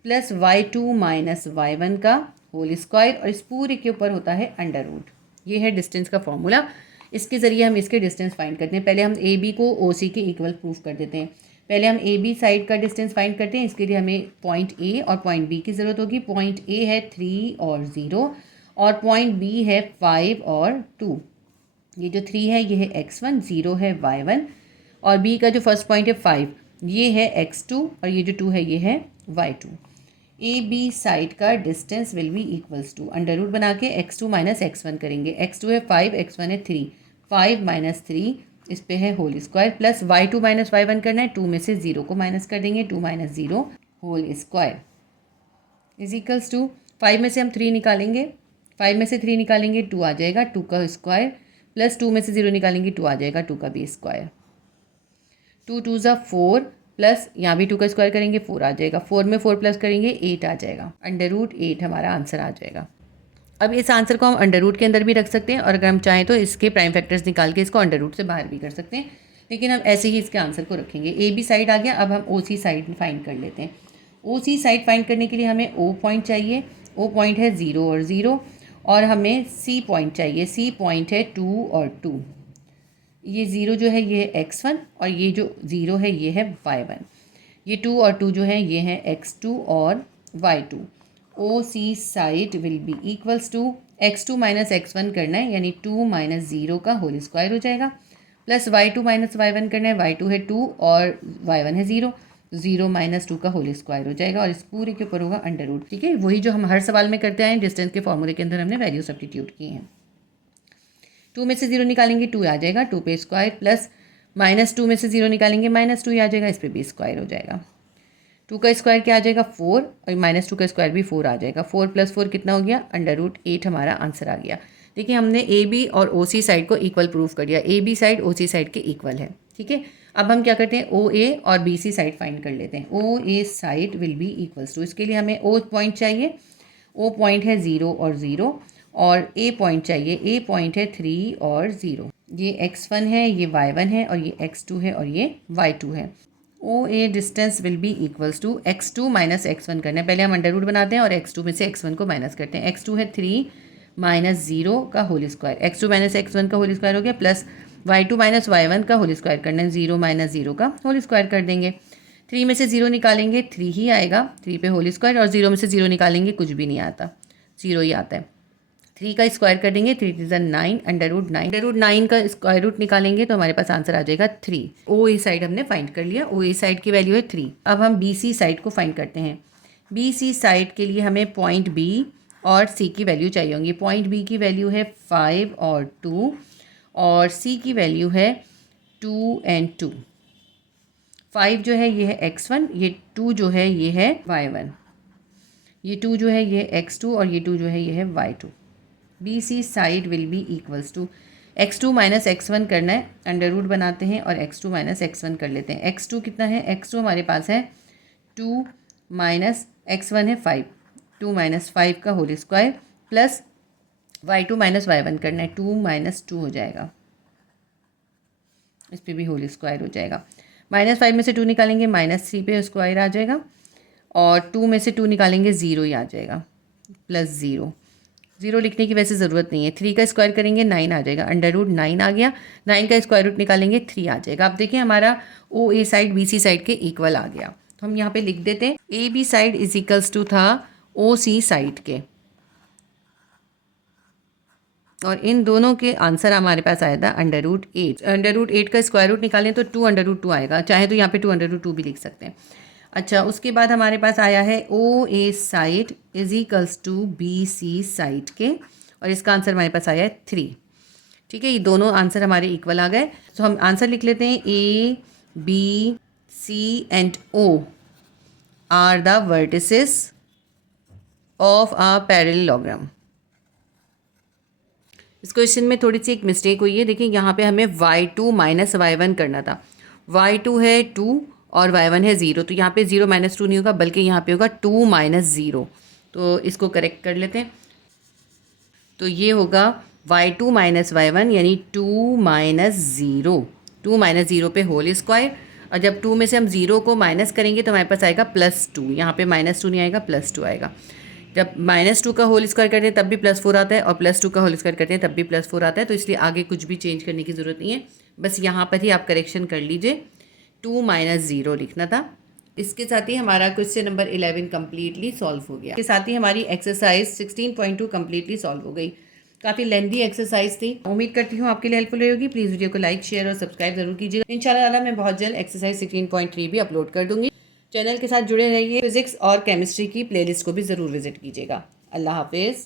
plus y2 minus y1 का होल स्क्वायर और इस पूरे के ऊपर होता है अंडर रूट। ये है डिस्टेंस का फॉर्मूला। इसके ज़रिए हम इसके डिस्टेंस फाइंड करते हैं। पहले हम AB को OC के इक्वल प्रूफ कर देते हैं। पहले हम AB साइड का डिस्टेंस फाइंड करते हैं। इसके लिए हमें पॉइंट A और पॉइंट B की ज़रूरत होगी। पॉइंट A है 3 और 0 और पॉइंट B है 5 और 2। ये जो 3 है ये है x1, 0 है y1 और B का जो फर्स्ट पॉइंट है 5 ये है x2 और ये जो 2 है ये है y2। AB साइड का distance will be equals to under root बना के x2 माइनस x1 करेंगे। x2 है 5, x1 है 3, 5 माइनस 3 इस पे है whole square plus y2 minus y1 करना है। 2 में से 0 को माइनस कर देंगे, 2 minus 0 whole square is equals to 5 में से हम 3 निकालेंगे, 5 में से 3 निकालेंगे 2 आ जाएगा, 2 का स्क्वायर प्लस 2 में से 0 निकालेंगे 2 आ जाएगा, 2 का भी स्क्वायर। 2 2 ज़ा 4 प्लस यहाँ भी 2 का स्क्वायर करेंगे 4 आ जाएगा, 4 में 4 प्लस करेंगे 8 आ जाएगा। अंडर रूट 8 हमारा आंसर आ जाएगा। अब इस आंसर को हम अंडर रूट के अंदर भी रख सकते हैं और अगर हम चाहें तो इसके प्राइम फैक्टर्स निकाल के इसको अंडर रूट से बाहर भी कर सकते हैं, लेकिन हम ऐसे ही इसके आंसर को रखेंगे। AB साइड आ गया। अब हम OC साइड फाइंड कर लेते हैं। OC साइड फाइंड करने के लिए हमें O पॉइंट चाहिए। O पॉइंट है 0 और 0 और हमें C पॉइंट चाहिए। C पॉइंट है 2 और 2। ये 0 जो है ये है x1 और ये जो 0 है ये है y1। ये 2 और 2 जो है ये है x2 और y2। OC side will be equals to x2 minus x1 करना है, यानी 2 माइनस 0 का होल स्क्वायर हो जाएगा प्लस y2 माइनस y1 करना है। y2 है 2 और y1 है 0, 0 माइनस 2 का होल स्क्वायर हो जाएगा और इस पूरे के ऊपर होगा अंडर रूट। ठीक है, वही जो हम हर सवाल में करते आए डिस्टेंस के फॉर्मूले के अंदर हमने वैल्यू सब्स्टिट्यूट की हैं। 2 में से 0 निकालेंगे 2 आ जाएगा, 2 पे स्क्वायर प्लस माइनस 2 में से 0 निकालेंगे माइनस 2 आ जाएगा, इस पर भी स्क्वायर हो जाएगा। 2 का स्क्वायर क्या आ जाएगा 4 और माइनस 2 का स्क्वायर भी 4 आ जाएगा। 4 + 4 कितना हो गया अंडर रूट 8 हमारा आंसर आ गया। देखिए हमने ए बी और ओ सी साइड को इक्वल प्रूफ कर दिया, A B side O C side के इक्वल है, ठीक है। अब हम क्या करते हैं, ओ ए और बी सी साइड फाइंड कर लेते हैं। O A side will be equals to, इसके लिए हमें ओ पॉइंट चाहिए, ओ पॉइंट है 0 और 0, और ए पॉइंट चाहिए, ए पॉइंट है 3 और 0। ये x1 है, ये y1 है, और ये x2 है, और ये y2 है। O A distance will be equals to x2 minus x1 करना है। पहले हम अंडर रूट बनाते हैं और x2 में से x1 को माइनस करते हैं। x2 है 3 माइनस 0 का whole square, x2 minus x1 का होल स्क्वायर हो गया, प्लस y2 माइनस y1 का होल स्क्वायर करना है, 0 माइनस 0 का होल स्क्वायर कर देंगे। 3 में से 0 निकालेंगे 3 ही आएगा, 3 पे होल स्क्वायर, और 0 में से 0 निकालेंगे कुछ भी नहीं आता, 0 ही आता है। 3 का स्क्वायर कर देंगे, 3 3 9, अंडर रूट 9 का स्क्वायर रूट निकालेंगे तो हमारे पास आंसर आ जाएगा 3। ओ ए साइड हमने फाइंड कर लिया, ओ ए साइड की वैल्यू है 3। अब हम बी सी साइड को फाइंड करते हैं। बी सी साइड के लिए हमें पॉइंट बी और सी की वैल्यू चाहिए होंगी। पॉइंट बी की वैल्यू है 5 और 2, और सी की वैल्यू है 2 और 2। 5 जो है ये है x1, ये 2 जो है ये है y1, ये 2 जो है ये है x2, और ये 2 जो है ये है y2। B C side will be equals to x2 minus x1 करना है, अंडर रूट बनाते हैं और x2 माइनस x1 कर लेते हैं। x2 कितना है, x2 हमारे पास है 2 माइनस x1 है 5, 2 माइनस 5 का whole square, plus y2 minus y1 करना है, 2 माइनस 2 हो जाएगा, इस पर भी होल स्क्वायर हो जाएगा। माइनस 5 में से 2 निकालेंगे, माइनस 3 पे स्क्वायर आ जाएगा, और 2 में से 2 निकालेंगे 0 ही आ जाएगा, प्लस 0। 0 लिखने की वैसे ज़रूरत नहीं है। 3 का स्क्वायर करेंगे 9 आ जाएगा, अंडर रूट 9 आ गया, 9 का स्क्वायर रूट निकालेंगे 3 आ जाएगा। अब देखिए हमारा O A side B C side के इक्वल आ गया, तो हम यहाँ पे लिख देते हैं A B side is equals to था ओ सी साइड के, और इन दोनों के आंसर हमारे पास आया था अंडर रूट 8। अंडर रूट 8 का स्क्वायर रूट निकालें तो 2 अंडर रूट 2 आएगा, चाहे तो यहाँ पे 2 अंडर रूट 2 भी लिख सकते हैं। अच्छा, उसके बाद हमारे पास आया है O A side is equals to B C side के, और इसका आंसर हमारे पास आया है 3। ठीक है, ये दोनों आंसर हमारे इक्वल आ गए, तो हम आंसर लिख लेते हैं A B C and O are the vertices of a parallelogram. इस क्वेश्चन में थोड़ी सी एक मिस्टेक हुई है। देखिए यहाँ पे हमें y2 माइनस y1 करना था, y2 है 2 और y1 है 0, तो यहाँ पे 0 माइनस 2 नहीं होगा, बल्कि यहाँ पे होगा 2 माइनस 0। तो इसको करेक्ट कर लेते हैं, तो ये होगा y2 माइनस y1 यानी 2 माइनस 0, 2 माइनस 0 पे होल स्क्वायर, और जब 2 में से हम 0 को माइनस करेंगे तो हमारे पास आएगा +2, यहाँ पे -2 नहीं आएगा, +2 आएगा। जब -2 का होल स्क्वायर करते हैं तब भी +4 आता है, और +2 का होल स्क्वायर करते हैं तब भी +4 आता है, तो इसलिए आगे कुछ भी चेंज करने की ज़रूरत नहीं है, बस यहाँ पर ही आप करेक्शन कर लीजिए, 2 माइनस 0 लिखना था। इसके साथ ही हमारा क्वेश्चन नंबर 11 कम्प्लीटली सॉल्व हो गया। इसके साथ ही हमारी एक्सरसाइज 16.2 कम्प्लीटली सॉल्व हो गई। काफ़ी लेंदी एक्सरसाइज थी, उम्मीद करती हूँ आपके लिए हेल्पफुल रहेगी। प्लीज़ वीडियो को लाइक, शेयर और सब्सक्राइब जरूर कीजिएगा। इंशाल्लाह मैं बहुत जल्द एक्सरसाइज 16.3 भी अपलोड कर दूंगी। चैनल के साथ जुड़े रहिए। फिजिक्स और केमिस्ट्री की प्लेलिस्ट को भी ज़रूर विजिट कीजिएगा। अल्लाह हाफिज़।